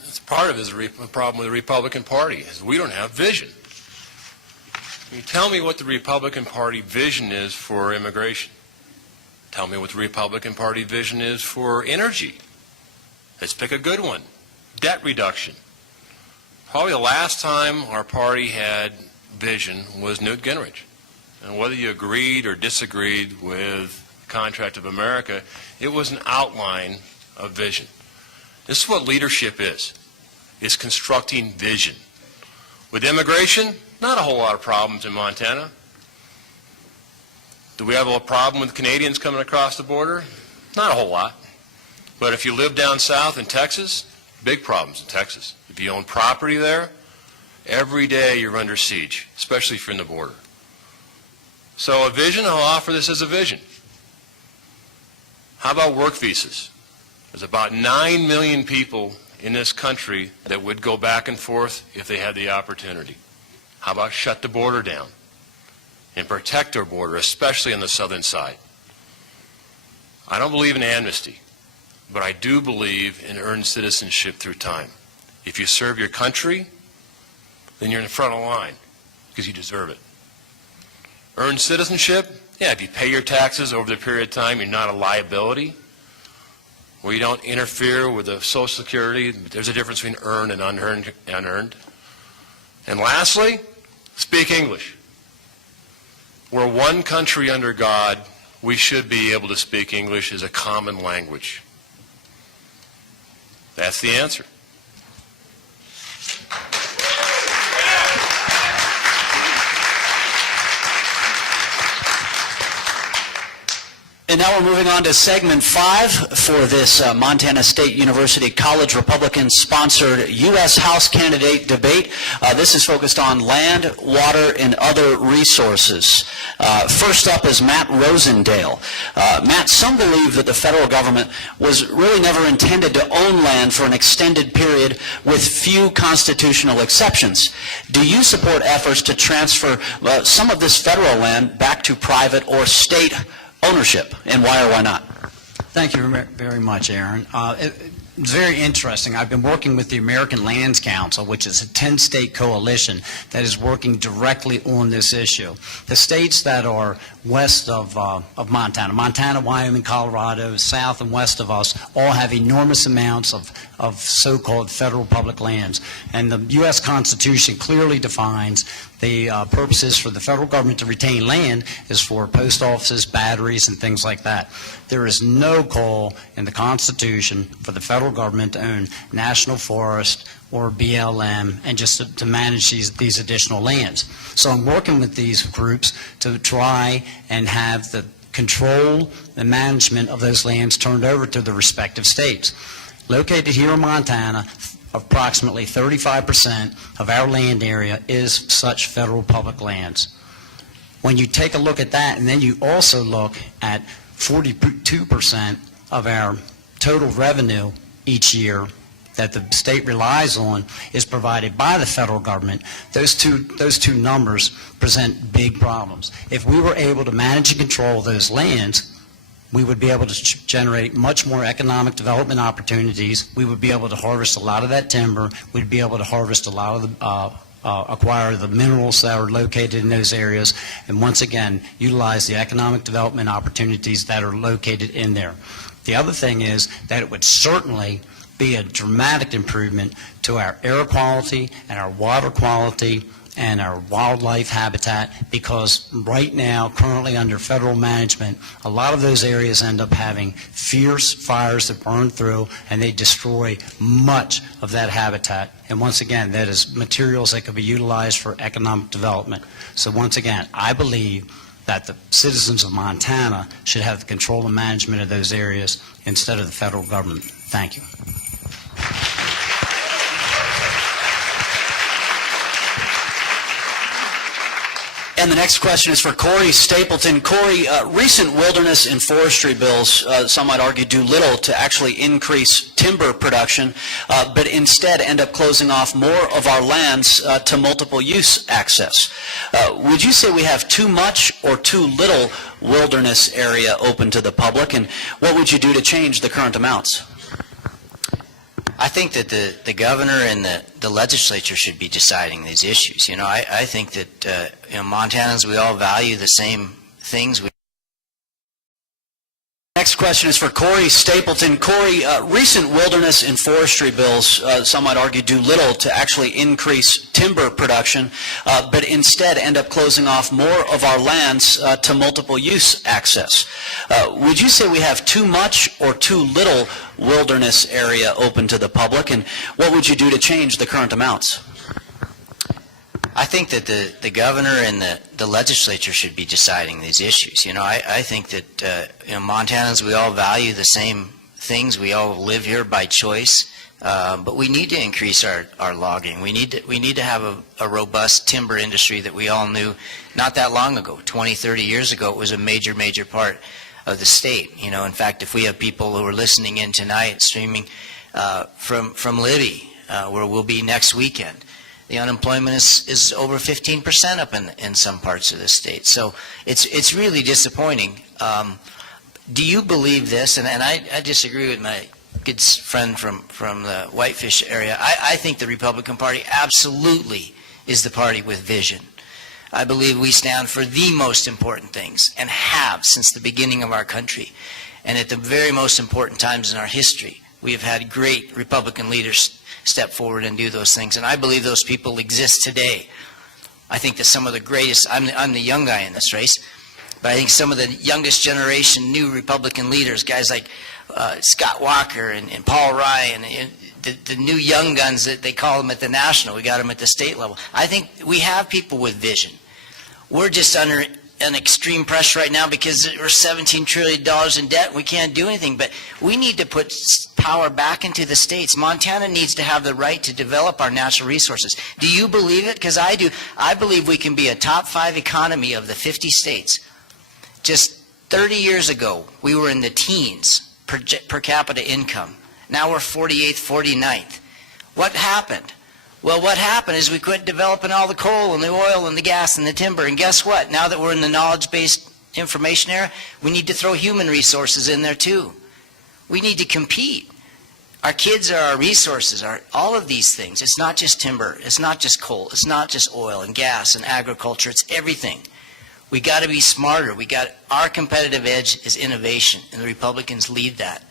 It's part of it is a problem with the Republican Party, is we don't have vision. Can you tell me what the Republican Party vision is for immigration? Tell me what the Republican Party vision is for energy. Let's pick a good one. Debt reduction. Probably the last time our party had vision was Newt Gingrich. And whether you agreed or disagreed with the Contract of America, it was an outline of vision. This is what leadership is constructing vision. With immigration, not a whole lot of problems in Montana. Do we have a problem with Canadians coming across the border? Not a whole lot. But if you live down south in Texas, big problems in Texas. If you own property there, every day you're under siege, especially if you're in the border. So a vision, I'll offer this as a vision. How about work visas? There's about 9 million people in this country that would go back and forth if they had the opportunity. How about shut the border down and protect our border, especially on the southern side? I don't believe in amnesty, but I do believe in earned citizenship through time. If you serve your country, then you're in the front of the line because you deserve it. Earned citizenship, yeah, if you pay your taxes over the period of time, you're not a liability, where you don't interfere with the Social Security. There's a difference between earned and unearned. And lastly, speak English. We're one country under God. We should be able to speak English as a common language. That's the answer. And now we're moving on to segment 5 for this Montana State University College Republican-sponsored U.S. House candidate debate. This is focused on land, water, and other resources. First up is Matt Rosendale. Matt, some believe that the federal government was really never intended to own land for an extended period with few constitutional exceptions. Do you support efforts to transfer some of this federal land back to private or state ownership, and why or why not? Thank you very much, Aaron. It's very interesting. I've been working with the American Lands Council, which is a 10-state coalition that is working directly on this issue. The states that are west of Montana, Wyoming, Colorado, south and west of us, all have enormous amounts of so-called federal public lands. And the U.S. Constitution clearly defines the purposes for the federal government to retain land is for post offices, batteries, and things like that. There is no call in the Constitution for the federal government to own national forest or BLM and just to manage these additional lands. So I'm working with these groups to try and have the control and management of those lands turned over to the respective states. Located here in Montana, approximately 35% of our land area is such federal public lands. When you take a look at that, and then you also look at 42% of our total revenue each year that the state relies on is provided by the federal government, those two numbers present big problems. If we were able to manage and control those lands, we would be able to generate much more economic development opportunities. We would be able to harvest a lot of that timber. We'd be able to harvest a lot of the, acquire the minerals that are located in those areas, and once again, utilize the economic development opportunities that are located in there. The other thing is that it would certainly be a dramatic improvement to our air quality and our water quality and our wildlife habitat, because right now, currently under federal management, a lot of those areas end up having fierce fires that burn through, and they destroy much of that habitat. And once again, that is materials that could be utilized for economic development. So once again, I believe that the citizens of Montana should have the control and management of those areas instead of the federal government. Thank you. And the next question is for Corey Stapleton. Corey, recent wilderness and forestry bills, some might argue, do little to actually increase timber production, but instead end up closing off more of our lands to multiple use access. Would you say we have too much or too little wilderness area open to the public, and what would you do to change the current amounts? I think that the governor and the legislature should be deciding these issues. You know, I think that Montanans, we all value the same things. question is for Corey Stapleton. Corey, recent wilderness and forestry bills, some might argue, do little to actually increase timber production, but instead end up closing off more of our lands to multiple use access. Would you say we have too much or too little wilderness area open to the public, and what would you do to change the current amounts? I think that the governor and the legislature should be deciding these issues. You know, I think that Montanans, we all value the same things. We all live here by choice, but we need to increase our logging. We need to have a robust timber industry that we all knew not that long ago. 20, 30 years ago, it was a major part of the state. You know, in fact, if we have people who are listening in tonight, streaming from Libby, where we'll be next weekend, the unemployment is over 15% up in some parts of the state. So it's really disappointing. Do you believe this? And I disagree with my good friend from the Whitefish area. I think the Republican Party absolutely is the party with vision. I believe we stand for the most important things and have since the beginning of our country. And at the very most important times in our history, we have had great Republican leaders step forward and do those things. And I believe those people exist today. I think that some of the greatest, I'm the young guy in this race, but I think some of the youngest generation new Republican leaders, guys like Scott Walker and Paul Ryan, and the new young guns that they call them at the national, we got them at the state level. I think we have people with vision. We're just under an extreme pressure right now because we're $17 trillion in debt and we can't do anything. But we need to put power back into the states. Montana needs to have the right to develop our natural resources. Do you believe it? Because I do. I believe we can be a top 5 economy of the 50 states. Just 30 years ago, we were in the teens per capita income. Now we're 48th, 49th. What happened? Well, what happened is we quit developing all the coal and the oil and the gas and the timber. And guess what? Now that we're in the knowledge-based information era, we need to throw human resources in there too. We need to compete. Our kids are our resources, all of these things. It's not just timber. It's not just coal. It's not just oil and gas and agriculture. It's everything. We got to be smarter. Our competitive edge is innovation, and the Republicans lead that.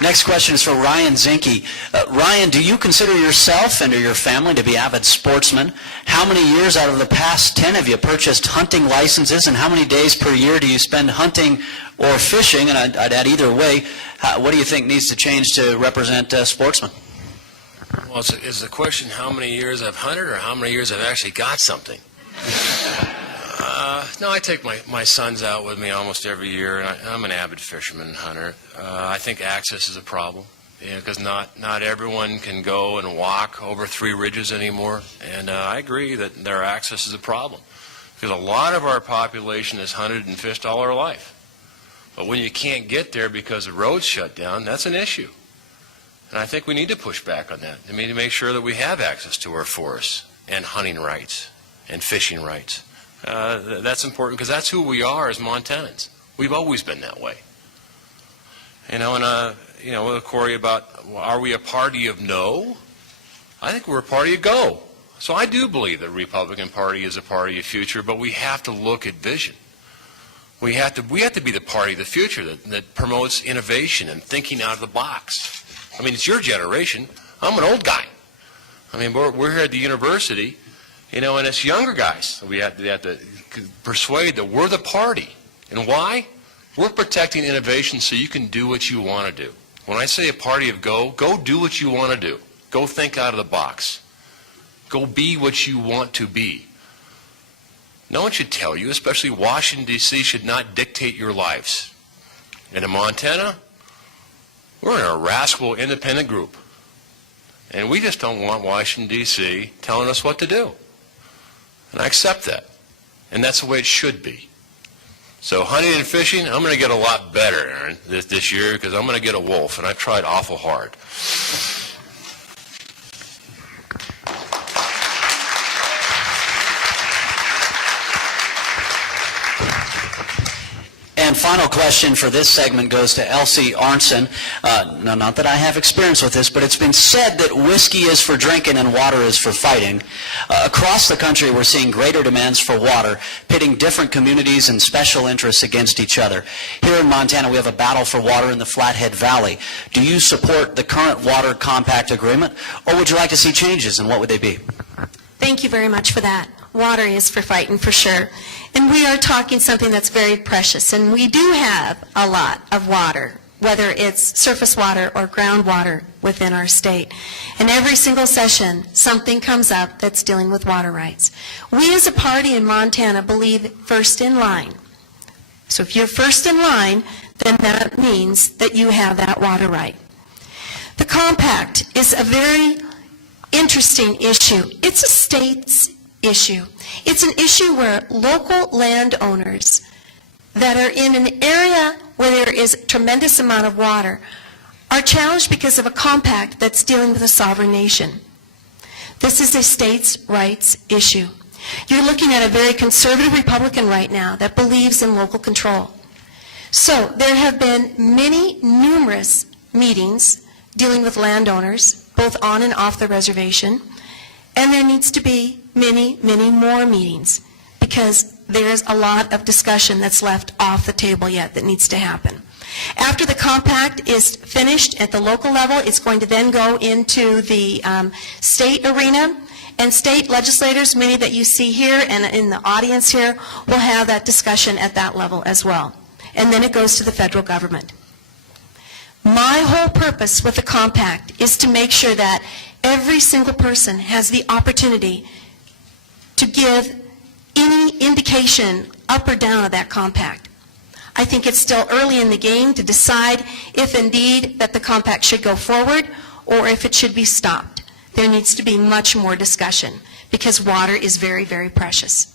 Next question is for Ryan Zinke. Ryan, do you consider yourself and or your family to be avid sportsmen? How many years out of the past 10 have you purchased hunting licenses, and how many days per year do you spend hunting or fishing? And I'd add either way, what do you think needs to change to represent sportsmen? Well, is the question how many years I've hunted or how many years I've actually got something? No, I take my sons out with me almost every year, and I'm an avid fisherman and hunter. I think access is a problem, because not everyone can go and walk over 3 ridges anymore, and I agree that their access is a problem, because a lot of our population has hunted and fished all our life. But when you can't get there because the roads shut down, that's an issue. And I think we need to push back on that. I mean, to make sure that we have access to our forests and hunting rights and fishing rights. That's important because that's who we are as Montanans. We've always been that way. You know, and with Corey about, are we a party of no? I think we're a party of go. So I do believe the Republican Party is a party of future, but we have to look at vision. We have to be the party of the future that promotes innovation and thinking out of the box. I mean, it's your generation. I'm an old guy. I mean, we're here at the university. And it's younger guys. We have to persuade that we're the party. And why? We're protecting innovation so you can do what you want to do. When I say a party of go do what you want to do. Go think out of the box. Go be what you want to be. No one should tell you, especially Washington, D.C., should not dictate your lives. And in Montana, we're in a rascal independent group. And we just don't want Washington, D.C. telling us what to do. And I accept that. And that's the way it should be. So hunting and fishing, I'm going to get a lot better, Aaron, this year, because I'm going to get a wolf, and I've tried awful hard. And final question for this segment goes to Elsie Arnson. No, not that I have experience with this, but it's been said that whiskey is for drinking and water is for fighting. Across the country, we're seeing greater demands for water, pitting different communities and special interests against each other. Here in Montana, we have a battle for water in the Flathead Valley. Do you support the current Water Compact Agreement, or would you like to see changes, and what would they be? Thank you very much for that. Water is for fighting, for sure. And we are talking something that's very precious, and we do have a lot of water, whether it's surface water or groundwater within our state. And every single session, something comes up that's dealing with water rights. We as a party in Montana believe first in line. So if you're first in line, then that means that you have that water right. The compact is a very interesting issue. It's a state's issue. It's an issue where local landowners that are in an area where there is a tremendous amount of water are challenged because of a compact that's dealing with a sovereign nation. This is a states' rights issue. You're looking at a very conservative Republican right now that believes in local control. So there have been numerous meetings dealing with landowners, both on and off the reservation, and there needs to be many more meetings because there's a lot of discussion that's left off the table yet that needs to happen. After the compact is finished at the local level, it's going to then go into the state arena, and state legislators, many that you see here and in the audience here, will have that discussion at that level as well. And then it goes to the federal government. My whole purpose with the compact is to make sure that every single person has the opportunity to give any indication up or down of that compact. I think it's still early in the game to decide if indeed that the compact should go forward or if it should be stopped. There needs to be much more discussion because water is very, very precious.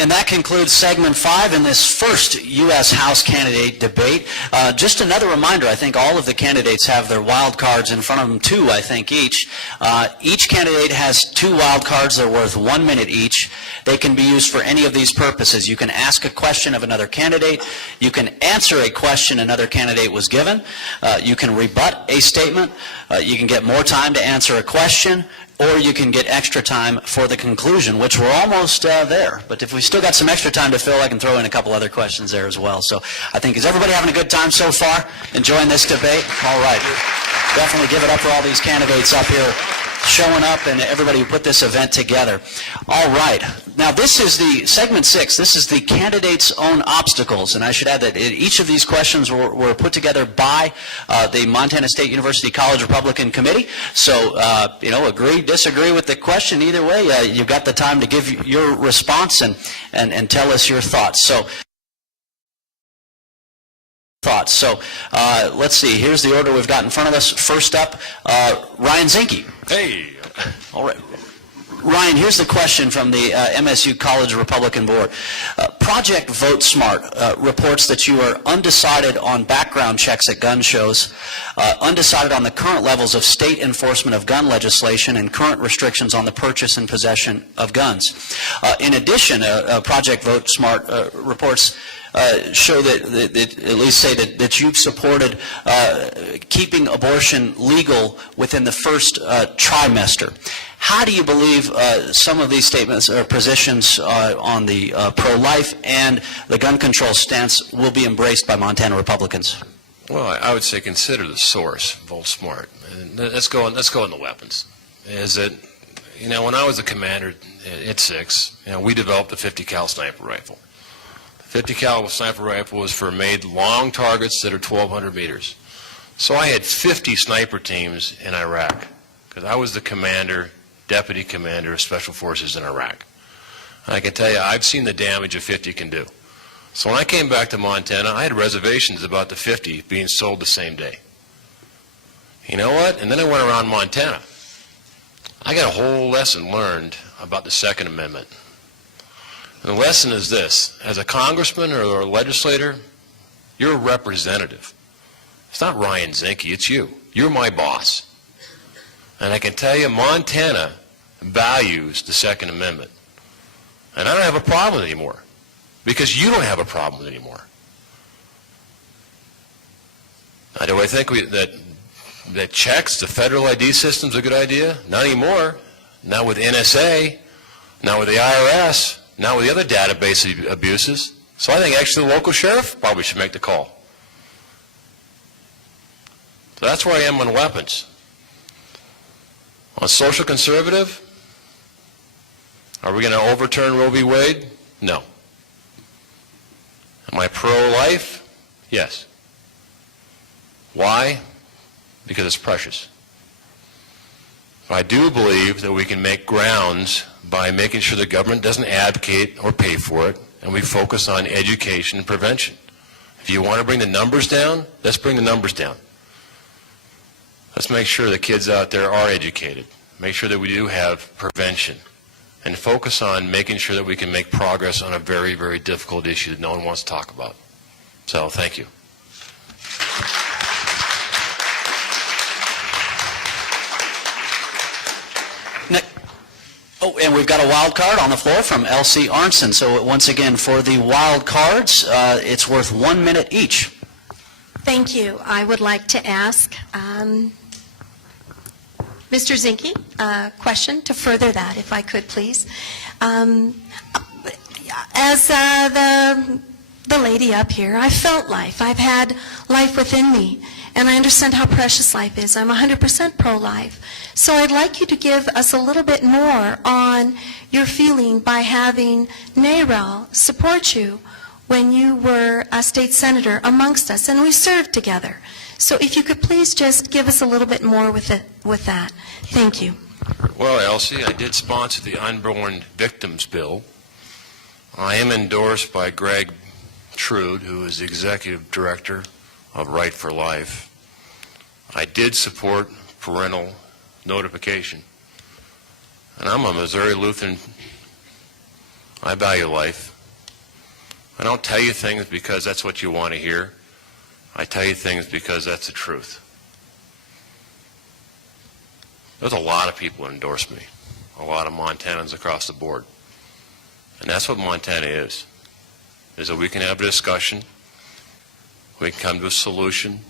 And that concludes segment 5 in this first U.S. House candidate debate. Just another reminder, I think all of the candidates have their wild cards in front of them, 2, I think, each. Each candidate has 2 wild cards. They're worth 1 minute each. They can be used for any of these purposes. You can ask a question of another candidate. You can answer a question another candidate was given. You can rebut a statement. You can get more time to answer a question, or you can get extra time for the conclusion, which we're almost there. But if we still got some extra time to fill, I can throw in a couple other questions there as well. So I think, is everybody having a good time so far? Enjoying this debate? All right. Definitely give it up for all these candidates up here showing up and everybody who put this event together. All right. Now this is the segment 6. This is the candidates' own obstacles. And I should add that each of these questions were put together by the Montana State University College Republican Committee. So, agree, disagree with the question. Either way, you've got the time to give your response and tell us your thoughts. So let's see. Here's the order we've got in front of us. First up, Ryan Zinke. Hey. All right. Ryan, here's the question from the MSU College Republican Board. Project Vote Smart reports that you are undecided on background checks at gun shows, undecided on the current levels of state enforcement of gun legislation, and current restrictions on the purchase and possession of guns. In addition, Project Vote Smart reports show that at least say that you've supported keeping abortion legal within the first trimester. How do you believe some of these statements or positions on the pro-life and the gun control stance will be embraced by Montana Republicans? Well, I would say consider the source, Vote Smart. And let's go on the weapons. Is that, when I was a commander at 6, we developed a 50 cal sniper rifle. 50 caliber sniper rifle was for made long targets that are 1,200 meters. So I had 50 sniper teams in Iraq because I was the commander, deputy commander of special forces in Iraq. And I can tell you, I've seen the damage a 50 can do. So when I came back to Montana, I had reservations about the 50 being sold the same day. You know what? And then I went around Montana. I got a whole lesson learned about the Second Amendment. And the lesson is this: as a congressman or a legislator, you're a representative. It's not Ryan Zinke, it's you. You're my boss. And I can tell you, Montana values the Second Amendment. And I don't have a problem with it anymore, because you don't have a problem with it anymore. Now, do I think that checks, the federal ID system is a good idea? Not anymore. Not with NSA, not with the IRS, not with the other database abuses. So I think actually the local sheriff probably should make the call. So that's where I am on weapons. On social conservative, are we going to overturn Roe v. Wade? No. Am I pro-life? Yes. Why? Because it's precious. I do believe that we can make grounds by making sure the government doesn't advocate or pay for it, and we focus on education and prevention. If you want to bring the numbers down, let's bring the numbers down. Let's make sure the kids out there are educated. Make sure that we do have prevention. And focus on making sure that we can make progress on a very, very difficult issue that no one wants to talk about. So, thank you. Oh, and we've got a wild card on the floor from Elsie Arnson. So once again, for the wild cards, it's worth 1 minute each. Thank you. I would like to ask Mr. Zinke a question to further that, if I could, please. As the lady up here, I've felt life. I've had life within me, and I understand how precious life is. I'm 100% pro-life. So I'd like you to give us a little bit more on your feeling by having NARAL support you when you were a state senator amongst us, and we served together. So if you could please just give us a little bit more with that. Thank you. Well, Elsie, I did sponsor the Unborn Victims Bill. I am endorsed by Greg Trude, who is the executive director of Right for Life. I did support parental notification. And I'm a Missouri Lutheran. I value life. I don't tell you things because that's what you want to hear. I tell you things because that's the truth. There's a lot of people who endorse me, a lot of Montanans across the board. And that's what Montana is that we can have a discussion, we can come to a solution,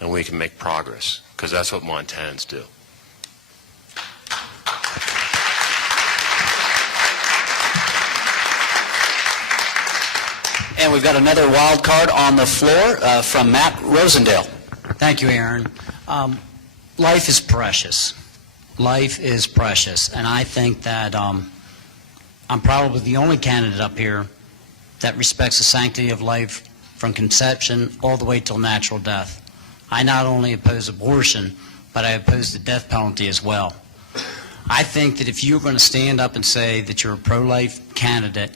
and we can make progress, because that's what Montanans do. And we've got another wild card on the floor from Matt Rosendale. Thank you, Aaron. Life is precious. Life is precious. And I think that I'm probably the only candidate up here that respects the sanctity of life from conception all the way till natural death. I not only oppose abortion, but I oppose the death penalty as well. I think that if you're going to stand up and say that you're a pro-life candidate,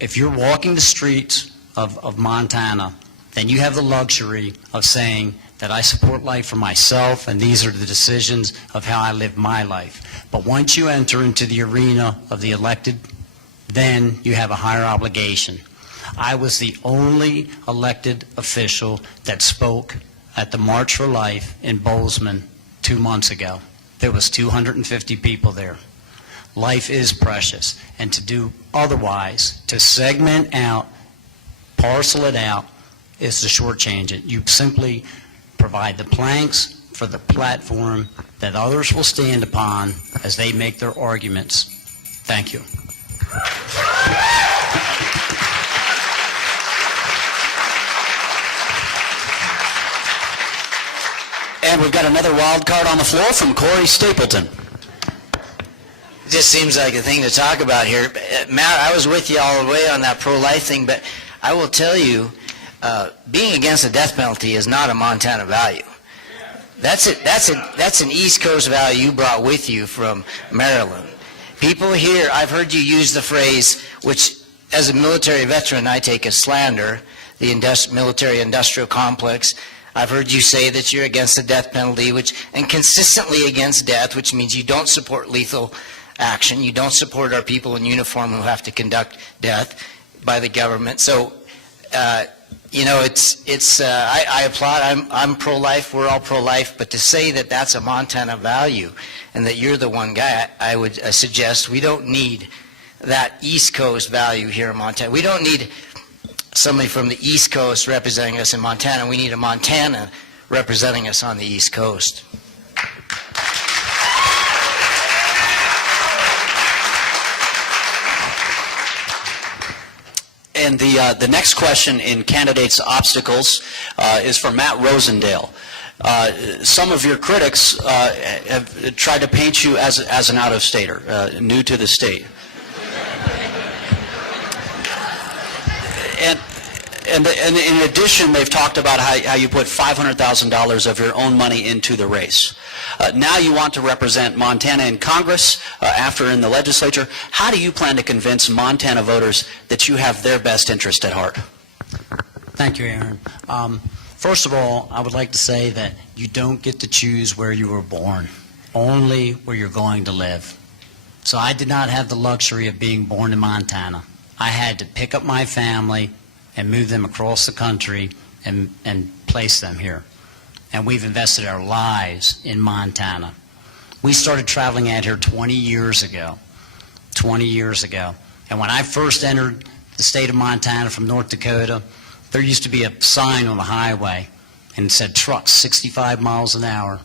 if you're walking the streets of Montana, then you have the luxury of saying that I support life for myself, and these are the decisions of how I live my life. But once you enter into the arena of the elected, then you have a higher obligation. I was the only elected official that spoke at the March for Life in Bozeman 2 months ago. There was 250 people there. Life is precious, and to do otherwise, to segment out, parcel it out, is to shortchange it. You simply provide the planks for the platform that others will stand upon as they make their arguments. Thank you. And we've got another wild card on the floor from Corey Stapleton. It just seems like a thing to talk about here. Matt, I was with you all the way on that pro-life thing, but I will tell you, being against the death penalty is not a Montana value. That's an East Coast value you brought with you from Maryland. People here, I've heard you use the phrase, which as a military veteran I take as slander, the military-industrial complex. I've heard you say that you're against the death penalty, and consistently against death, which means you don't support lethal action. You don't support our people in uniform who have to conduct death by the government. So You know, I applaud, I'm pro-life, we're all pro-life, but to say that that's a Montana value and that you're the one guy, I would suggest we don't need that East Coast value here in Montana. We don't need somebody from the East Coast representing us in Montana. We need a Montana representing us on the East Coast. And the next question in Candidates' Obstacles is from Matt Rosendale. Some of your critics have tried to paint you as an out-of-stater, new to the state. And in addition, they've talked about how you put $500,000 of your own money into the race. Now you want to represent Montana in Congress, after in the legislature. How do you plan to convince Montana voters that you have their best interest at heart? Thank you, Aaron. First of all, I would like to say that you don't get to choose where you were born, only where you're going to live. So I did not have the luxury of being born in Montana. I had to pick up my family and move them across the country and place them here. And we've invested our lives in Montana. We started traveling out here 20 years ago. 20 years ago. And when I first entered the state of Montana from North Dakota, there used to be a sign on the highway and it said trucks 65 miles an hour.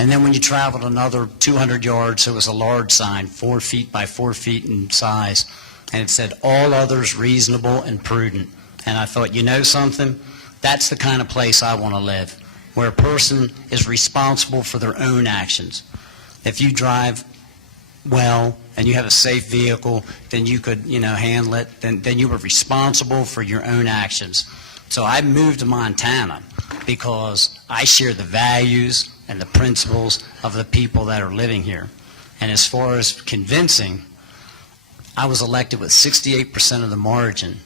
And then when you traveled another 200 yards, there was a large sign, 4 feet by 4 feet in size, and it said all others reasonable and prudent. And I thought, you know something? That's the kind of place I want to live, where a person is responsible for their own actions. If you drive well and you have a safe vehicle, then you could, handle it. Then you were responsible for your own actions. So I moved to Montana because I share the values and the principles of the people that are living here. And as far as convincing, I was elected with 68% of the margin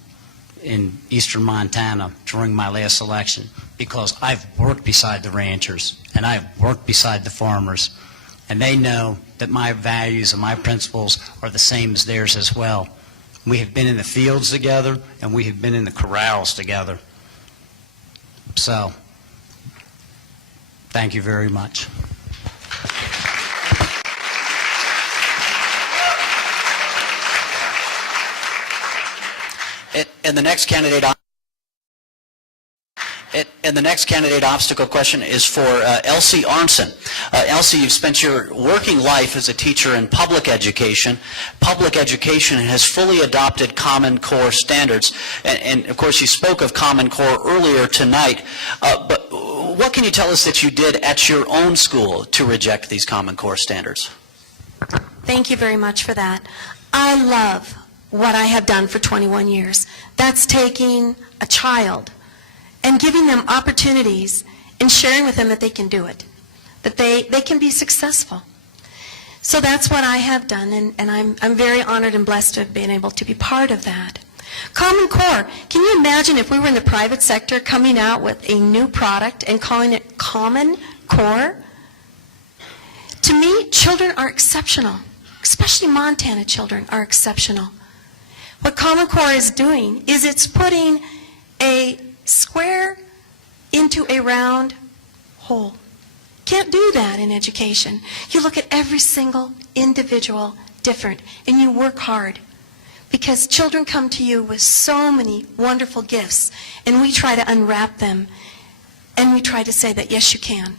in eastern Montana during my last election because I've worked beside the ranchers and I've worked beside the farmers, and they know that my values and my principles are the same as theirs as well. We have been in the fields together and we have been in the corrals together. So, thank you very much. And the next candidate obstacle question is for Elsie Arnson. Elsie, you've spent your working life as a teacher in public education. Public education has fully adopted Common Core standards. And of course, you spoke of Common Core earlier tonight. But what can you tell us that you did at your own school to reject these Common Core standards? Thank you very much for that. I love what I have done for 21 years. That's taking a child and giving them opportunities and sharing with them that they can do it, that they can be successful. So that's what I have done, and I'm very honored and blessed to have been able to be part of that. Common Core, can you imagine if we were in the private sector coming out with a new product and calling it Common Core? To me, children are exceptional, especially Montana children are exceptional. What Common Core is doing is it's putting a square into a round hole. Can't do that in education. You look at every single individual different, and you work hard. Because children come to you with so many wonderful gifts, and we try to unwrap them, and we try to say that, yes, you can,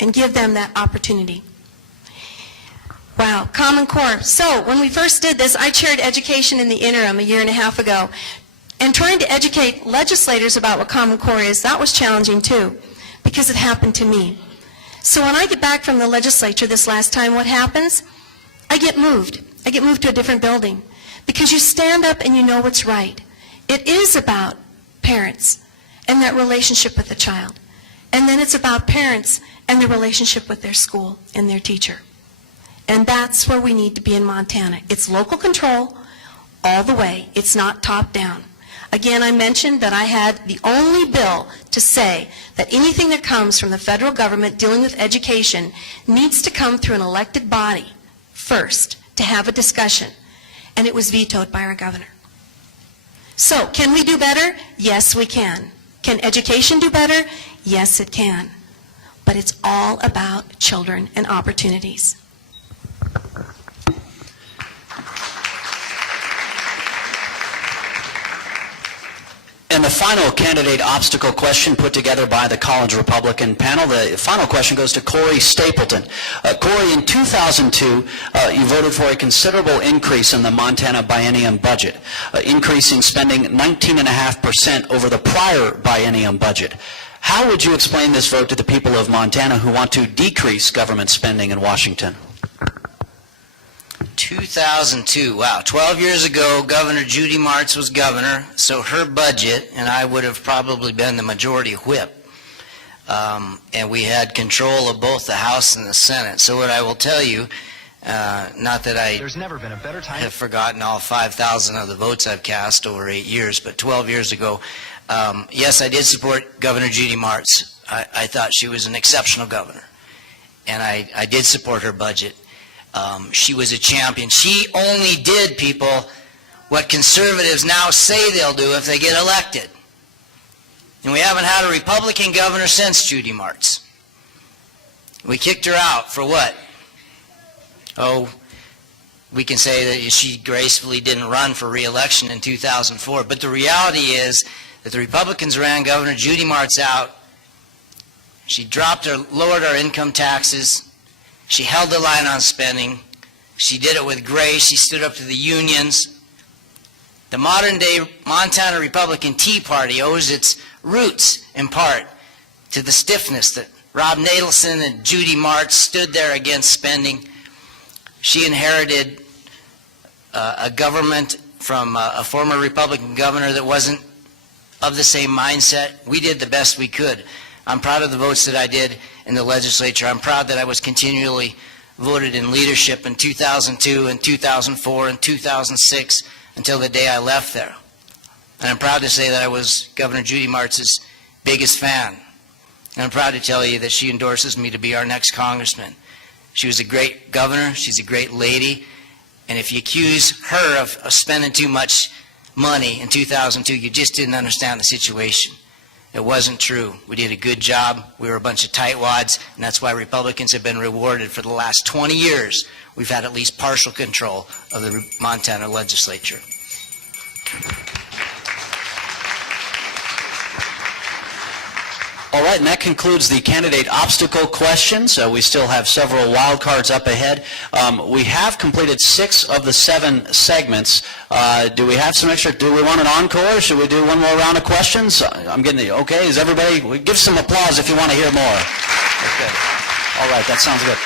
and give them that opportunity. Wow, Common Core. So when we first did this, I chaired education in the interim a year and a half ago. And trying to educate legislators about what Common Core is, that was challenging too, because it happened to me. So when I get back from the legislature this last time, what happens? I get moved. I get moved to a different building. Because you stand up and you know what's right. It is about parents and that relationship with the child. And then it's about parents and the relationship with their school and their teacher. And that's where we need to be in Montana. It's local control all the way. It's not top down. Again, I mentioned that I had the only bill to say that anything that comes from the federal government dealing with education needs to come through an elected body first to have a discussion. And it was vetoed by our governor. So, can we do better? Yes, we can. Can education do better? Yes, it can. But it's all about children and opportunities. And the final candidate obstacle question put together by the College Republican panel, the final question goes to Corey Stapleton. Corey, in 2002, you voted for a considerable increase in the Montana biennium budget, increasing spending 19.5% over the prior biennium budget. How would you explain this vote to the people of Montana who want to decrease government spending in Washington? 2002, wow, 12 years ago, Governor Judy Martz was governor, so her budget, and I would have probably been the majority whip, and we had control of both the House and the Senate. So what I will tell you, not that I There's never been a better time. have forgotten all 5,000 of the votes I've cast over 8 years, but 12 years ago, yes, I did support Governor Judy Martz. I thought she was an exceptional governor, and I did support her budget. She was a champion. She only did, people, what conservatives now say they'll do if they get elected. And we haven't had a Republican governor since Judy Martz. We kicked her out for what? Oh, we can say that she gracefully didn't run for re-election in 2004. But the reality is that the Republicans ran Governor Judy Martz out. She lowered our income taxes. She held the line on spending. She did it with grace. She stood up to the unions. The modern-day Montana Republican Tea Party owes its roots, in part, to the stiffness that Rob Nadelson and Judy Martz stood there against spending. She inherited a government from a former Republican governor that wasn't of the same mindset. We did the best we could. I'm proud of the votes that I did in the legislature. I'm proud that I was continually voted in leadership in 2002 and 2004 and 2006 until the day I left there. And I'm proud to say that I was Governor Judy Martz's biggest fan. And I'm proud to tell you that she endorses me to be our next congressman. She was a great governor. She's a great lady. And if you accuse her of spending too much money in 2002, you just didn't understand the situation. It wasn't true. We did a good job. We were a bunch of tightwads, and that's why Republicans have been rewarded for the last 20 years. We've had at least partial control of the Montana legislature. All right, and that concludes the candidate obstacle questions. We still have several wild cards up ahead. We have completed 6 of the 7 segments. Do we have some extra? Do we want an encore? Should we do one more round of questions? I'm getting the okay. Is everybody? Give some applause if you want to hear more. Okay. All right, that sounds good.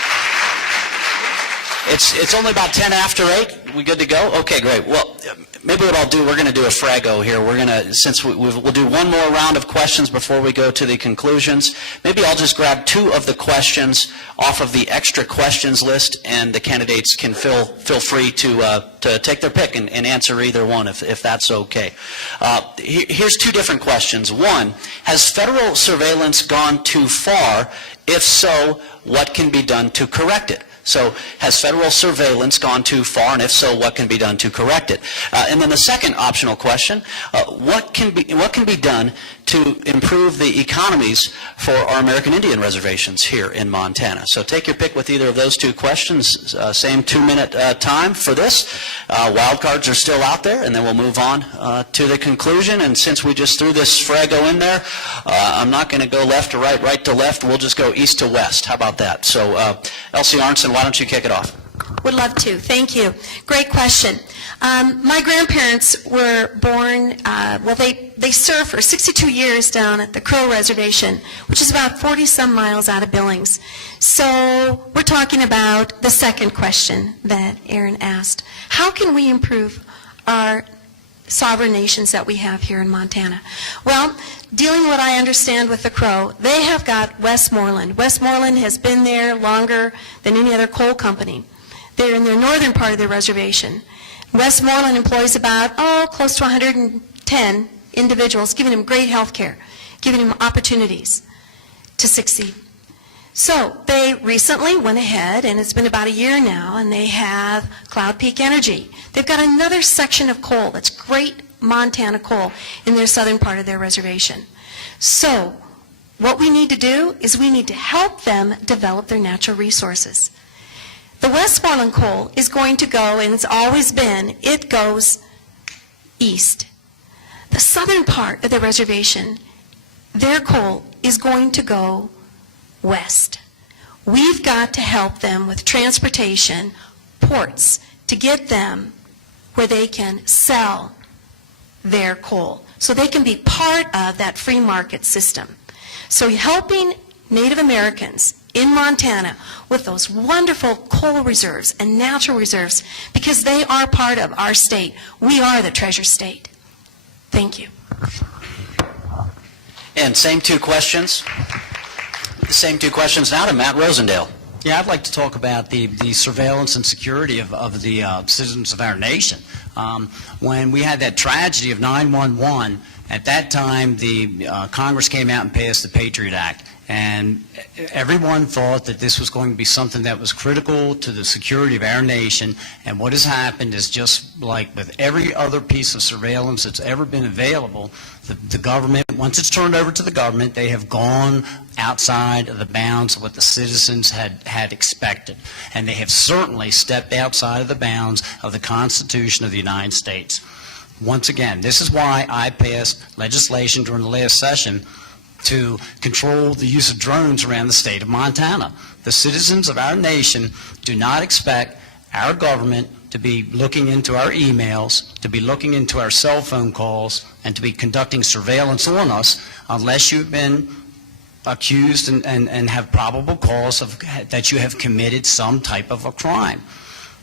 It's only about 10 after 8. We good to go? Okay, great. Well, maybe what I'll do, we're going to do a Frago here. We're going to, since we'll do one more round of questions before we go to the conclusions. Maybe I'll just grab 2 of the questions off of the extra questions list, and the candidates can feel free to take their pick and answer either one if that's okay. Here's 2 different questions. One, has federal surveillance gone too far? If so, what can be done to correct it? So has federal surveillance gone too far, and if so, what can be done to correct it? And then the second optional question, what can be done to improve the economies for our American Indian reservations here in Montana? So take your pick with either of those 2 questions. Same 2-minute time for this. Wild cards are still out there, and then we'll move on to the conclusion. And since we just threw this Frago in there, I'm not going to go left to right, right to left. We'll just go east to west. How about that? So Elsie Arntzen, why don't you kick it off? Would love to. Thank you. Great question. My grandparents were born, they served for 62 years down at the Crow Reservation, which is about 40-some miles out of Billings. So we're talking about the second question that Aaron asked. How can we improve our sovereign nations that we have here in Montana? Well, dealing what I understand with the Crow, they have got Westmoreland. Westmoreland has been there longer than any other coal company. They're in the northern part of the reservation. Westmoreland employs about, close to 110 individuals, giving them great health care, giving them opportunities to succeed. So they recently went ahead, and it's been about a year now, and they have Cloud Peak Energy. They've got another section of coal that's great Montana coal in their southern part of their reservation. So what we need to do is we need to help them develop their natural resources. The Westmoreland coal is going to go, and it's always been, it goes east. The southern part of the reservation, their coal is going to go west. We've got to help them with transportation, ports, to get them where they can sell their coal, so they can be part of that free market system. So helping Native Americans in Montana with those wonderful coal reserves and natural reserves, because they are part of our state. We are the treasure state. Thank you. And same two questions. The same two questions now to Matt Rosendale. Yeah, I'd like to talk about the surveillance and security of the citizens of our nation. When we had that tragedy of 9/11, at that time the Congress came out and passed the Patriot Act. And everyone thought that this was going to be something that was critical to the security of our nation. And what has happened is, just like with every other piece of surveillance that's ever been available, the government, once it's turned over to the government, they have gone outside of the bounds of what the citizens had expected. And they have certainly stepped outside of the bounds of the Constitution of the United States. Once again, this is why I passed legislation during the last session to control the use of drones around the state of Montana. The citizens of our nation do not expect our government to be looking into our emails, to be looking into our cell phone calls, and to be conducting surveillance on us unless you've been accused and have probable cause that you have committed some type of a crime.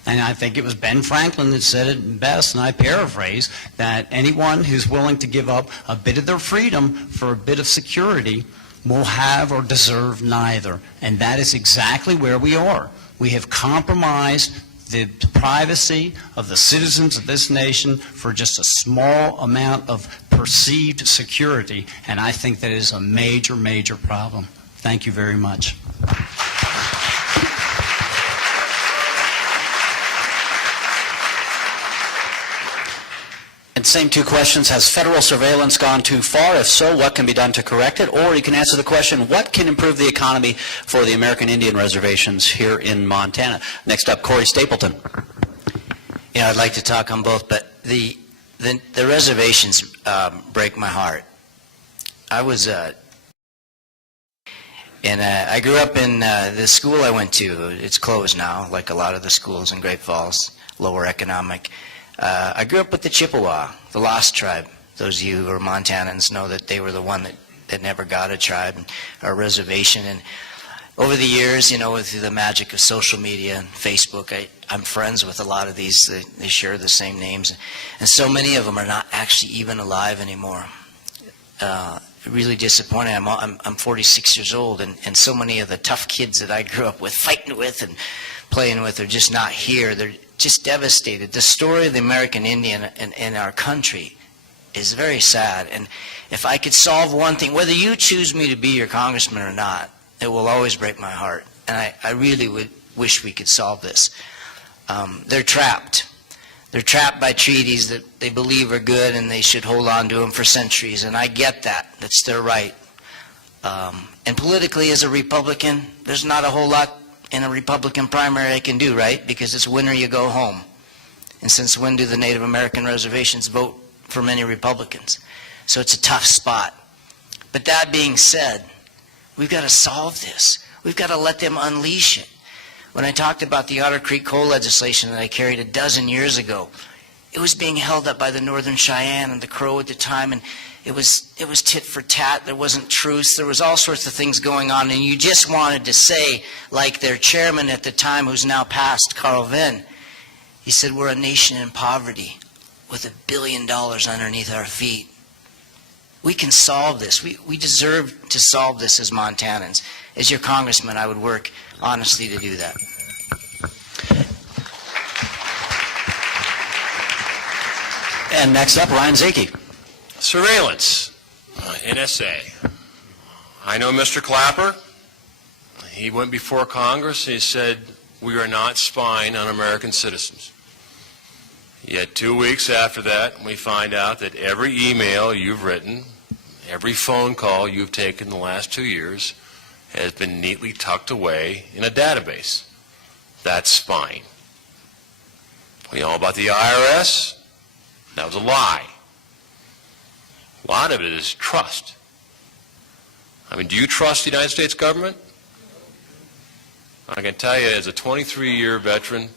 And I think it was Ben Franklin that said it best, and I paraphrase, that anyone who's willing to give up a bit of their freedom for a bit of security will have or deserve neither. And that is exactly where we are. We have compromised the privacy of the citizens of this nation for just a small amount of perceived security, and I think that is a major, major problem. Thank you very much. And same two questions. Has federal surveillance gone too far? If so, what can be done to correct it? Or you can answer the question, what can improve the economy for the American Indian reservations here in Montana? Next up, Corey Stapleton. You know, I'd like to talk on both, but the reservations break my heart. I was, I grew up in the school I went to. It's closed now, like a lot of the schools in Great Falls, lower economic. I grew up with the Chippewa, the Lost Tribe. Those of you who are Montanans know that they were the one that never got a tribe or a reservation. And over the years, you know, through the magic of social media and Facebook, I'm friends with a lot of these. They share the same names. And so many of them are not actually even alive anymore. Really disappointing. I'm 46 years old, and so many of the tough kids that I grew up with, fighting with and playing with, are just not here. They're just devastated. The story of the American Indian in our country is very sad. And if I could solve one thing, whether you choose me to be your congressman or not, it will always break my heart. And I really would wish we could solve this. They're trapped. They're trapped by treaties that they believe are good, and they should hold on to them for centuries. And I get that. That's their right. And politically, as a Republican, there's not a whole lot in a Republican primary I can do, right? Because it's win or you go home. And since when do the Native American reservations vote for many Republicans? So it's a tough spot. But that being said, we've got to solve this. We've got to let them unleash it. When I talked about the Otter Creek coal legislation that I carried a dozen years ago, it was being held up by the Northern Cheyenne and the Crow at the time, and it was tit for tat. There wasn't truce. There was all sorts of things going on, and you just wanted to say, like their chairman at the time, who's now passed, Carl Venn, he said, we're a nation in poverty with $1 billion underneath our feet. We can solve this. We deserve to solve this as Montanans. As your congressman, I would work honestly to do that. And next up, Ryan Zaki. Surveillance, NSA. I know Mr. Clapper. He went before Congress and he said, we are not spying on American citizens. Yet 2 weeks after that, we find out that every email you've written every phone call you've taken the last 2 years has been neatly tucked away in a database. That's fine. We know about the IRS. That was a lie. A lot of it is trust. I mean, do you trust the United States government? I can tell you, as a 23-year veteran,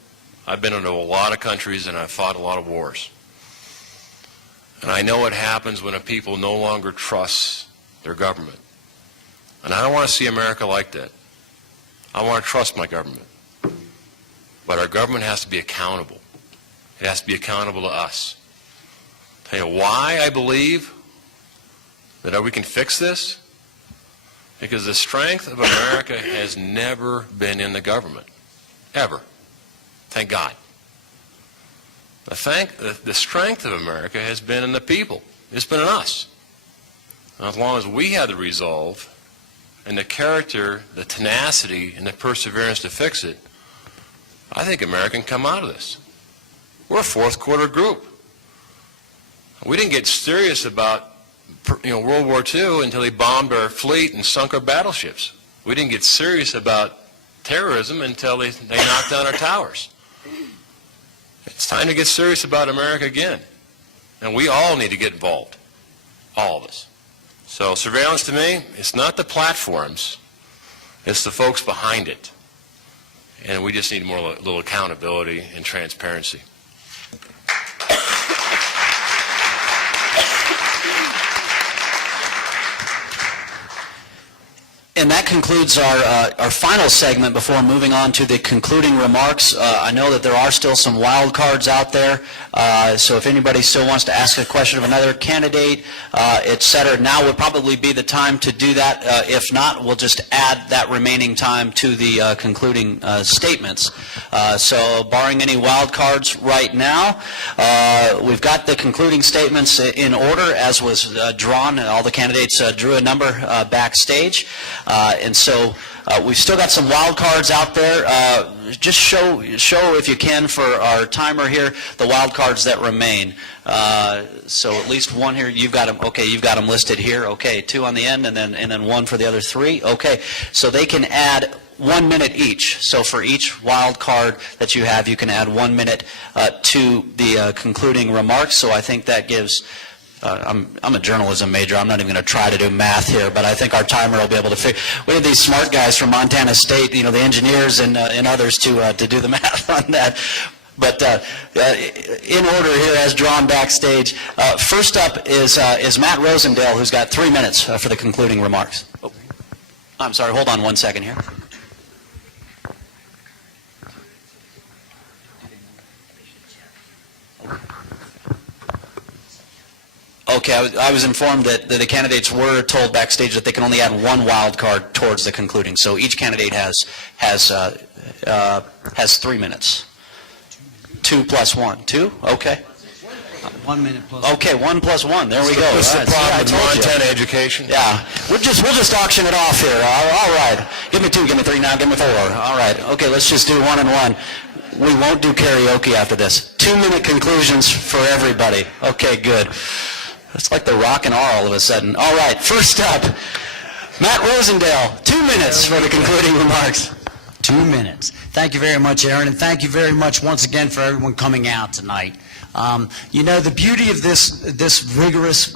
I've been into a lot of countries and I've fought a lot of wars. And I know what happens when a people no longer trust their government. And I don't want to see America like that. I want to trust my government. But our government has to be accountable. It has to be accountable to us. Tell you why I believe that we can fix this? Because the strength of America has never been in the government. Ever. Thank God. The strength of America has been in the people. It's been in us. And as long as we have the resolve and the character, the tenacity, and the perseverance to fix it, I think America can come out of this. We're a fourth quarter group. We didn't get serious about World War II until they bombed our fleet and sunk our battleships. We didn't get serious about terrorism until they knocked down our towers. It's time to get serious about America again. And we all need to get involved. All of us. So surveillance to me, it's not the platforms, it's the folks behind it. And we just need more little accountability and transparency. And that concludes our final segment before moving on to the concluding remarks. I know that there are still some wild cards out there, so if anybody still wants to ask a question of another candidate, et cetera, now would probably be the time to do that. If not, we'll just add that remaining time to the concluding statements. So barring any wild cards right now, we've got the concluding statements in order as was drawn. All the candidates drew a number backstage. And so we've still got some wild cards out there. Just show if you can for our timer here the wild cards that remain. So at least one here. You've got them. Okay, you've got them listed here. Okay, 2 on the end, and then 1 for the other 3. Okay, so they can add 1 minute each. So for each wild card that you have, you can add 1 minute to the concluding remarks. So I think that gives. I'm a journalism major. I'm not even going to try to do math here, but I think our timer will be able to figure. We have these smart guys from Montana State, the engineers and others to do the math on that. But in order here, as drawn backstage, first up is Matt Rosendale, who's got 3 minutes for the concluding remarks. Oh, I'm sorry. Hold on 1 second here. Okay, I was informed that the candidates were told backstage that they can only add 1 wild card towards the concluding. So each candidate has 3 minutes. 2 plus 1. 2? Okay. 1 minute plus. Okay, 1 plus 1. There we go. What's the Right. problem See, I with told you. Montana education? Yeah, we'll just auction it off here. All right. Give me 2, give me 3 now, give me 4. All right. Okay, let's just do 1 and 1. We won't do karaoke after this. 2-minute conclusions for everybody. Okay, good. It's like the rock and R all of a sudden. All right, first up, Matt Rosendale, 2 minutes for the concluding remarks. 2 minutes. Thank you very much, Aaron, and thank you very much once again for everyone coming out tonight. The beauty of this rigorous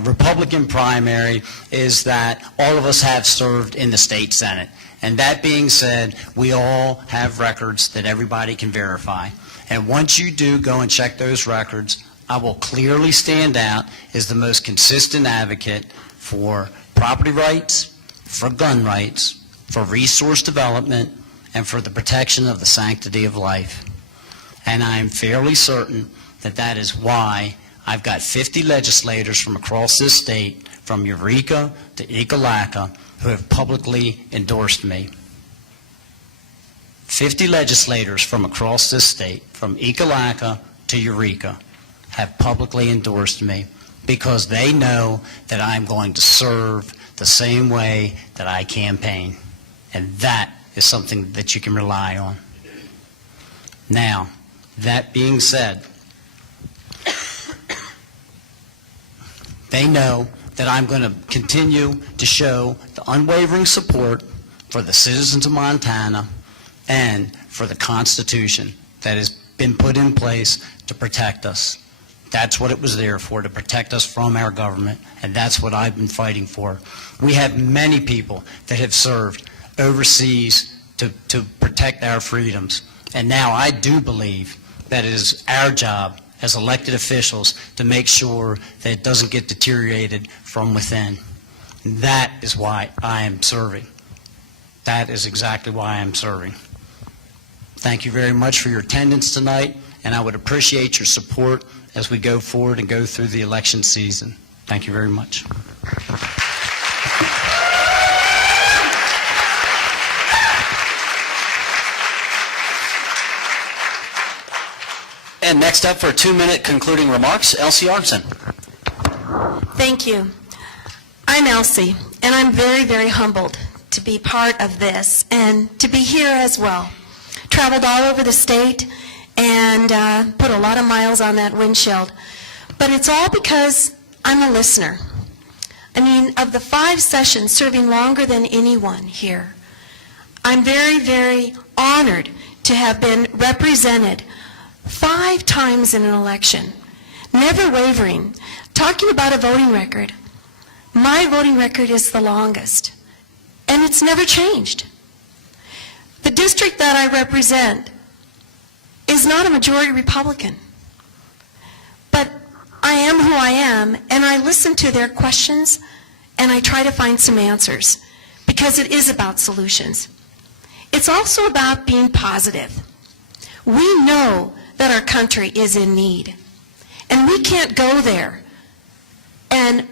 Republican primary is that all of us have served in the state Senate. And that being said, we all have records that everybody can verify. And once you do go and check those records, I will clearly stand out as the most consistent advocate for property rights, for gun rights, for resource development, and for the protection of the sanctity of life. And I am fairly certain that that is why I've got 50 legislators from across this state, from Eureka to Ekalaka, who have publicly endorsed me. 50 legislators from across this state, from Ekalaka to Eureka, have publicly endorsed me because they know that I'm going to serve the same way that I campaign. And that is something that you can rely on. Now, that being said, they know that I'm going to continue to show the unwavering support for the citizens of Montana and for the Constitution that has been put in place to protect us. That's what it was there for, to protect us from our government, and that's what I've been fighting for. We have many people that have served overseas to protect our freedoms, and now I do believe that it is our job as elected officials to make sure that it doesn't get deteriorated from within. That is why I am serving. That is exactly why I'm serving. Thank you very much for your attendance tonight, and I would appreciate your support as we go forward and go through the election season. Thank you very much. And next up for 2-minute concluding remarks, Elsie Arnson. Thank you. I'm Elsie, and I'm very, very humbled to be part of this and to be here as well. Traveled all over the state and put a lot of miles on that windshield. But it's all because I'm a listener. I mean, of the 5 sessions, serving longer than anyone here, I'm very, very honored to have been represented 5 times in an election, never wavering. Talking about a voting record, my voting record is the longest, and it's never changed. The district that I represent is not a majority Republican, but I am who I am, and I listen to their questions, and I try to find some answers, because it is about solutions. It's also about being positive. We know that our country is in need, and we can't go there and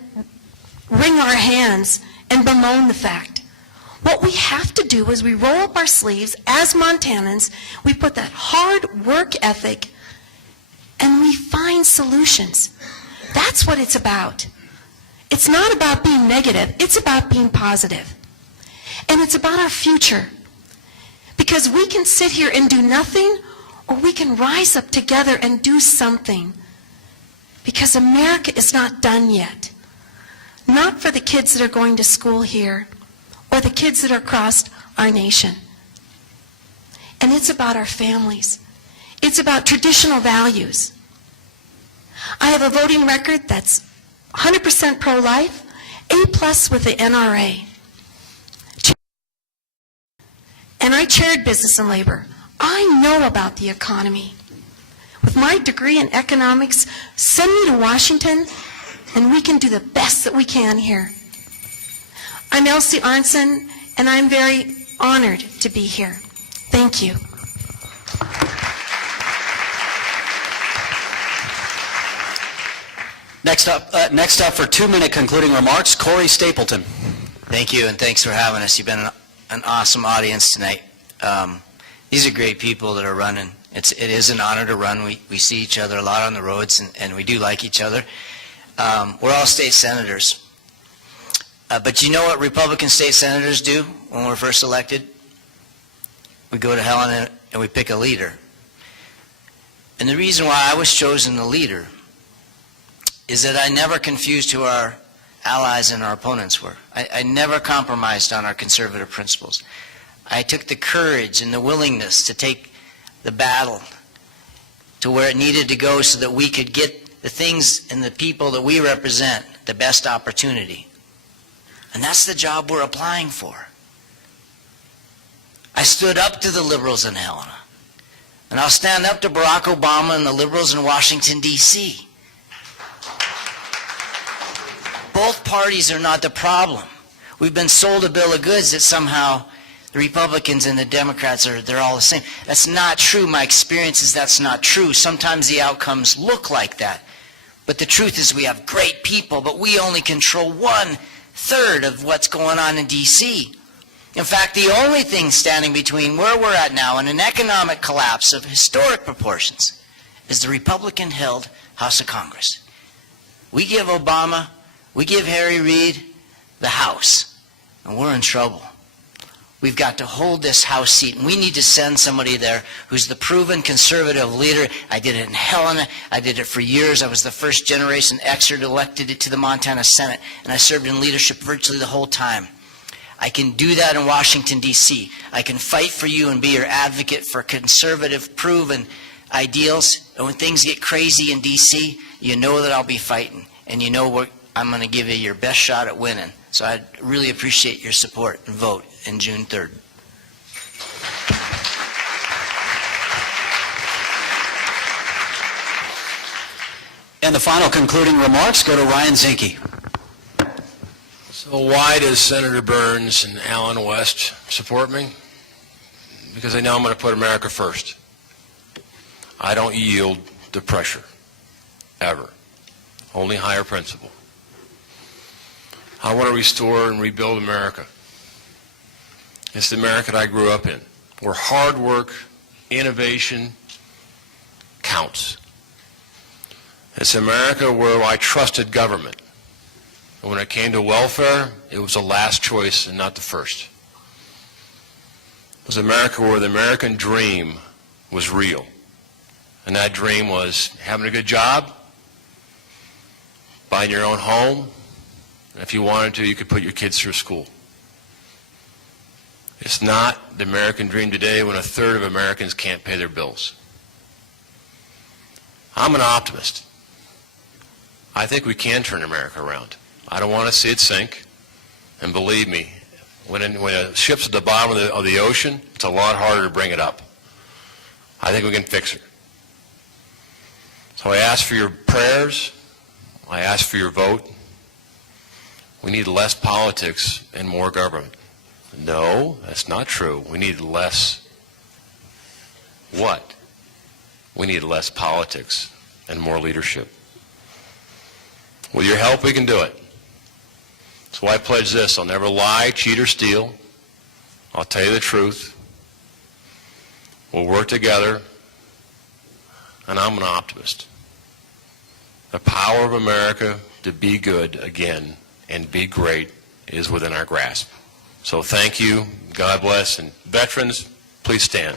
wring our hands and bemoan the fact. What we have to do is we roll up our sleeves as Montanans, we put that hard work ethic, and we find solutions. That's what it's about. It's not about being negative, it's about being positive. And it's about our future. Because we can sit here and do nothing, or we can rise up together and do something. Because America is not done yet. Not for the kids that are going to school here, or the kids that are across our nation. And it's about our families. It's about traditional values. I have a voting record that's 100% pro-life, A+ with the NRA. And I chaired business and labor. I know about the economy. With my degree in economics, send me to Washington, and we can do the best that we can here. I'm Elsie Arnson, and I'm very honored to be here. Thank you. Next up for 2-minute concluding remarks, Corey Stapleton. Thank you, and thanks for having us. You've been an awesome audience tonight. These are great people that are running. It is an honor to run. We see each other a lot on the roads, and we do like each other. We're all state senators. But you know what Republican state senators do when we're first elected? We go to Helen and we pick a leader. And the reason why I was chosen the leader is that I never confused who our allies and our opponents were. I never compromised on our conservative principles. I took the courage and the willingness to take the battle to where it needed to go so that we could get the things and the people that we represent the best opportunity. And that's the job we're applying for. I stood up to the liberals in Helena. And I'll stand up to Barack Obama and the liberals in Washington, D.C. Both parties are not the problem. We've been sold a bill of goods that somehow the Republicans and the Democrats they're all the same. That's not true. My experience is that's not true. Sometimes the outcomes look like that. But the truth is we have great people, but we only control 1/3 of what's going on in D.C. In fact, the only thing standing between where we're at now and an economic collapse of historic proportions is the Republican-held House of Congress. We give Obama, we give Harry Reid the House, and we're in trouble. We've got to hold this House seat, and we need to send somebody there who's the proven conservative leader. I did it in Helena. I did it for years. I was the first generation Exeter elected to the Montana Senate, and I served in leadership virtually the whole time. I can do that in Washington, D.C. I can fight for you and be your advocate for conservative, proven ideals. And when things get crazy in D.C., you know that I'll be fighting, and you know I'm going to give you your best shot at winning. So I'd really appreciate your support and vote in June 3rd. And the final concluding remarks go to Ryan Zinke. So why does Senator Burns and Alan West support me? Because they know I'm going to put America first. I don't yield to pressure, ever. Only higher principle. I want to restore and rebuild America. It's the America that I grew up in, where hard work, innovation counts. It's America where I trusted government. And when it came to welfare, it was the last choice and not the first. It was America where the American dream was real. And that dream was having a good job, buying your own home, and if you wanted to, you could put your kids through school. It's not the American dream today when a third of Americans can't pay their bills. I'm an optimist. I think we can turn America around. I don't want to see it sink. And believe me, when a ship's at the bottom of the ocean, it's a lot harder to bring it up. I think we can fix it. So I ask for your prayers. I ask for your vote. We need less politics and more government. No, that's not true. We need less what? We need less politics and more leadership. With your help, we can do it. So I pledge this: I'll never lie, cheat, or steal. I'll tell you the truth. We'll work together, and I'm an optimist. The power of America to be good again and be great is within our grasp. So thank you, God bless, and veterans, please stand.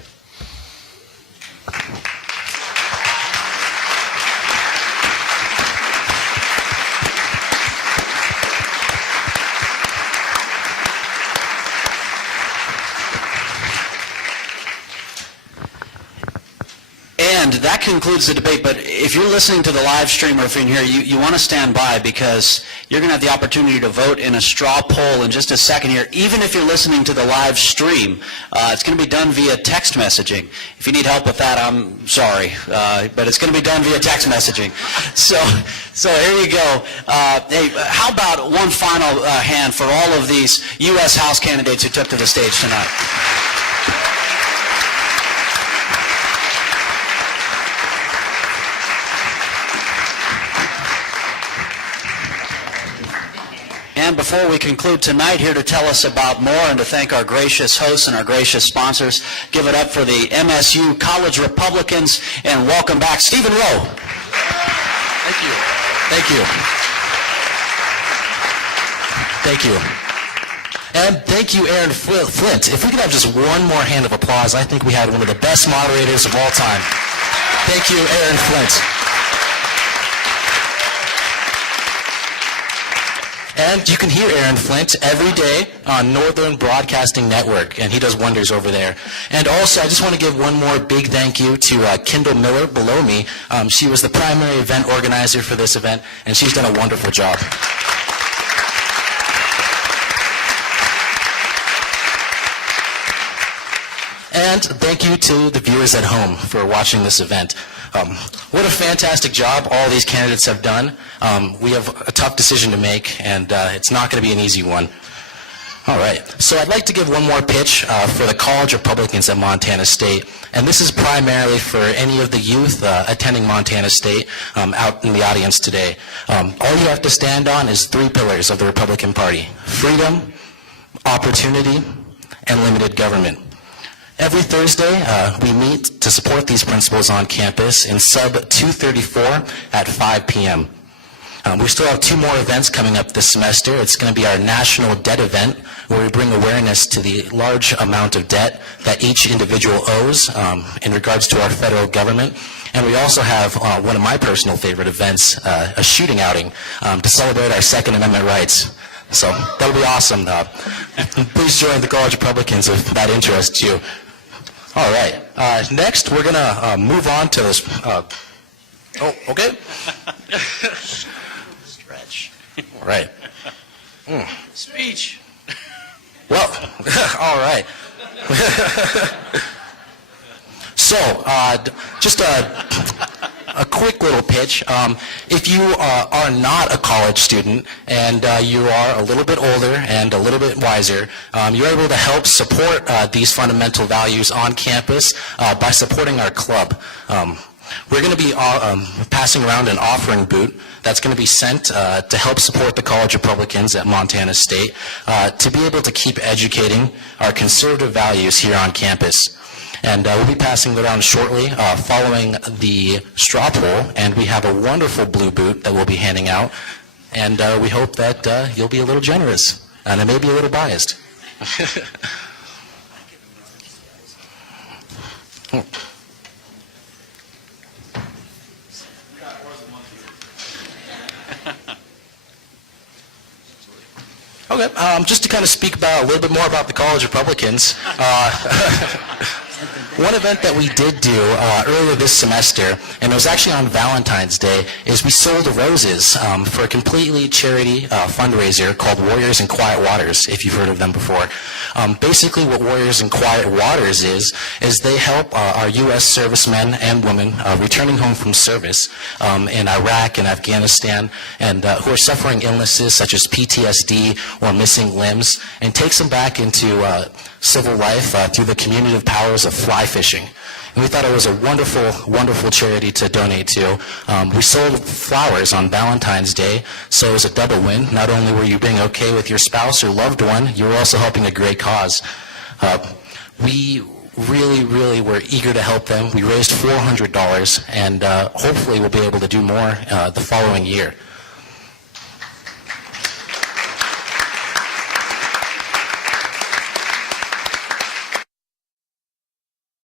And that concludes the debate, but if you're listening to the live stream or if you're in here, you want to stand by because you're going to have the opportunity to vote in a straw poll in just a second here. Even if you're listening to the live stream, it's going to be done via text messaging. If you need help with that, I'm sorry, but it's going to be done via text messaging. So here you go. Hey, how about one final hand for all of these U.S. House candidates who took to the stage tonight? And before we conclude tonight, here to tell us about more and to thank our gracious hosts and our gracious sponsors, give it up for the MSU College Republicans, and welcome back Stephen Rowe. Thank you. Thank you. Thank you. And thank you, Aaron Flint. If we could have just one more hand of applause, I think we had one of the best moderators of all time. Thank you, Aaron Flint. And you can hear Aaron Flint every day on Northern Broadcasting Network, and he does wonders over there. And also, I just want to give one more big thank you to Kendall Miller below me. She was the primary event organizer for this event, and she's done a wonderful job. And thank you to the viewers at home for watching this event. What a fantastic job all these candidates have done. We have a tough decision to make, and it's not going to be an easy one. All right, so I'd like to give one more pitch for the College Republicans at Montana State, and this is primarily for any of the youth attending Montana State out in the audience today. All you have to stand on is 3 pillars of the Republican Party: freedom, opportunity, and limited government. Every Thursday, we meet to support these principles on campus in Sub 234 at 5 p.m. We still have 2 more events coming up this semester. It's going to be our National Debt Event, where we bring awareness to the large amount of debt that each individual owes in regards to our federal government. And we also have one of my personal favorite events, a shooting outing to celebrate our Second Amendment rights. So that'll be awesome. Please join the College Republicans if that interests you. All right. Next, we're going to move on to this. Okay. Stretch. All right. Speech. Well, all right. So, just a quick little pitch. If you are not a college student and you are a little bit older and a little bit wiser, you're able to help support these fundamental values on campus by supporting our club. We're going to be passing around an offering boot that's going to be sent to help support the College Republicans at Montana State to be able to keep educating our conservative values here on campus. And we'll be passing it around shortly following the straw poll, and we have a wonderful blue boot that we'll be handing out, and we hope that you'll be a little generous, and maybe a little biased. Okay, just to kind of speak about a little bit more about the College Republicans. One event that we did do earlier this semester, and it was actually on Valentine's Day, is we sold roses for a completely charity fundraiser called Warriors in Quiet Waters, if you've heard of them before. Basically what Warriors in Quiet Waters is they help our U.S. servicemen and women returning home from service in Iraq and Afghanistan, and who are suffering illnesses such as PTSD or missing limbs, and takes them back into civil life through the communicative powers of fly fishing. And we thought it was a wonderful, wonderful charity to donate to. We sold flowers on Valentine's Day, so it was a double win. Not only were you being okay with your spouse or loved one, you were also helping a great cause. We really were eager to help them. We raised $400, and hopefully we'll be able to do more the following year.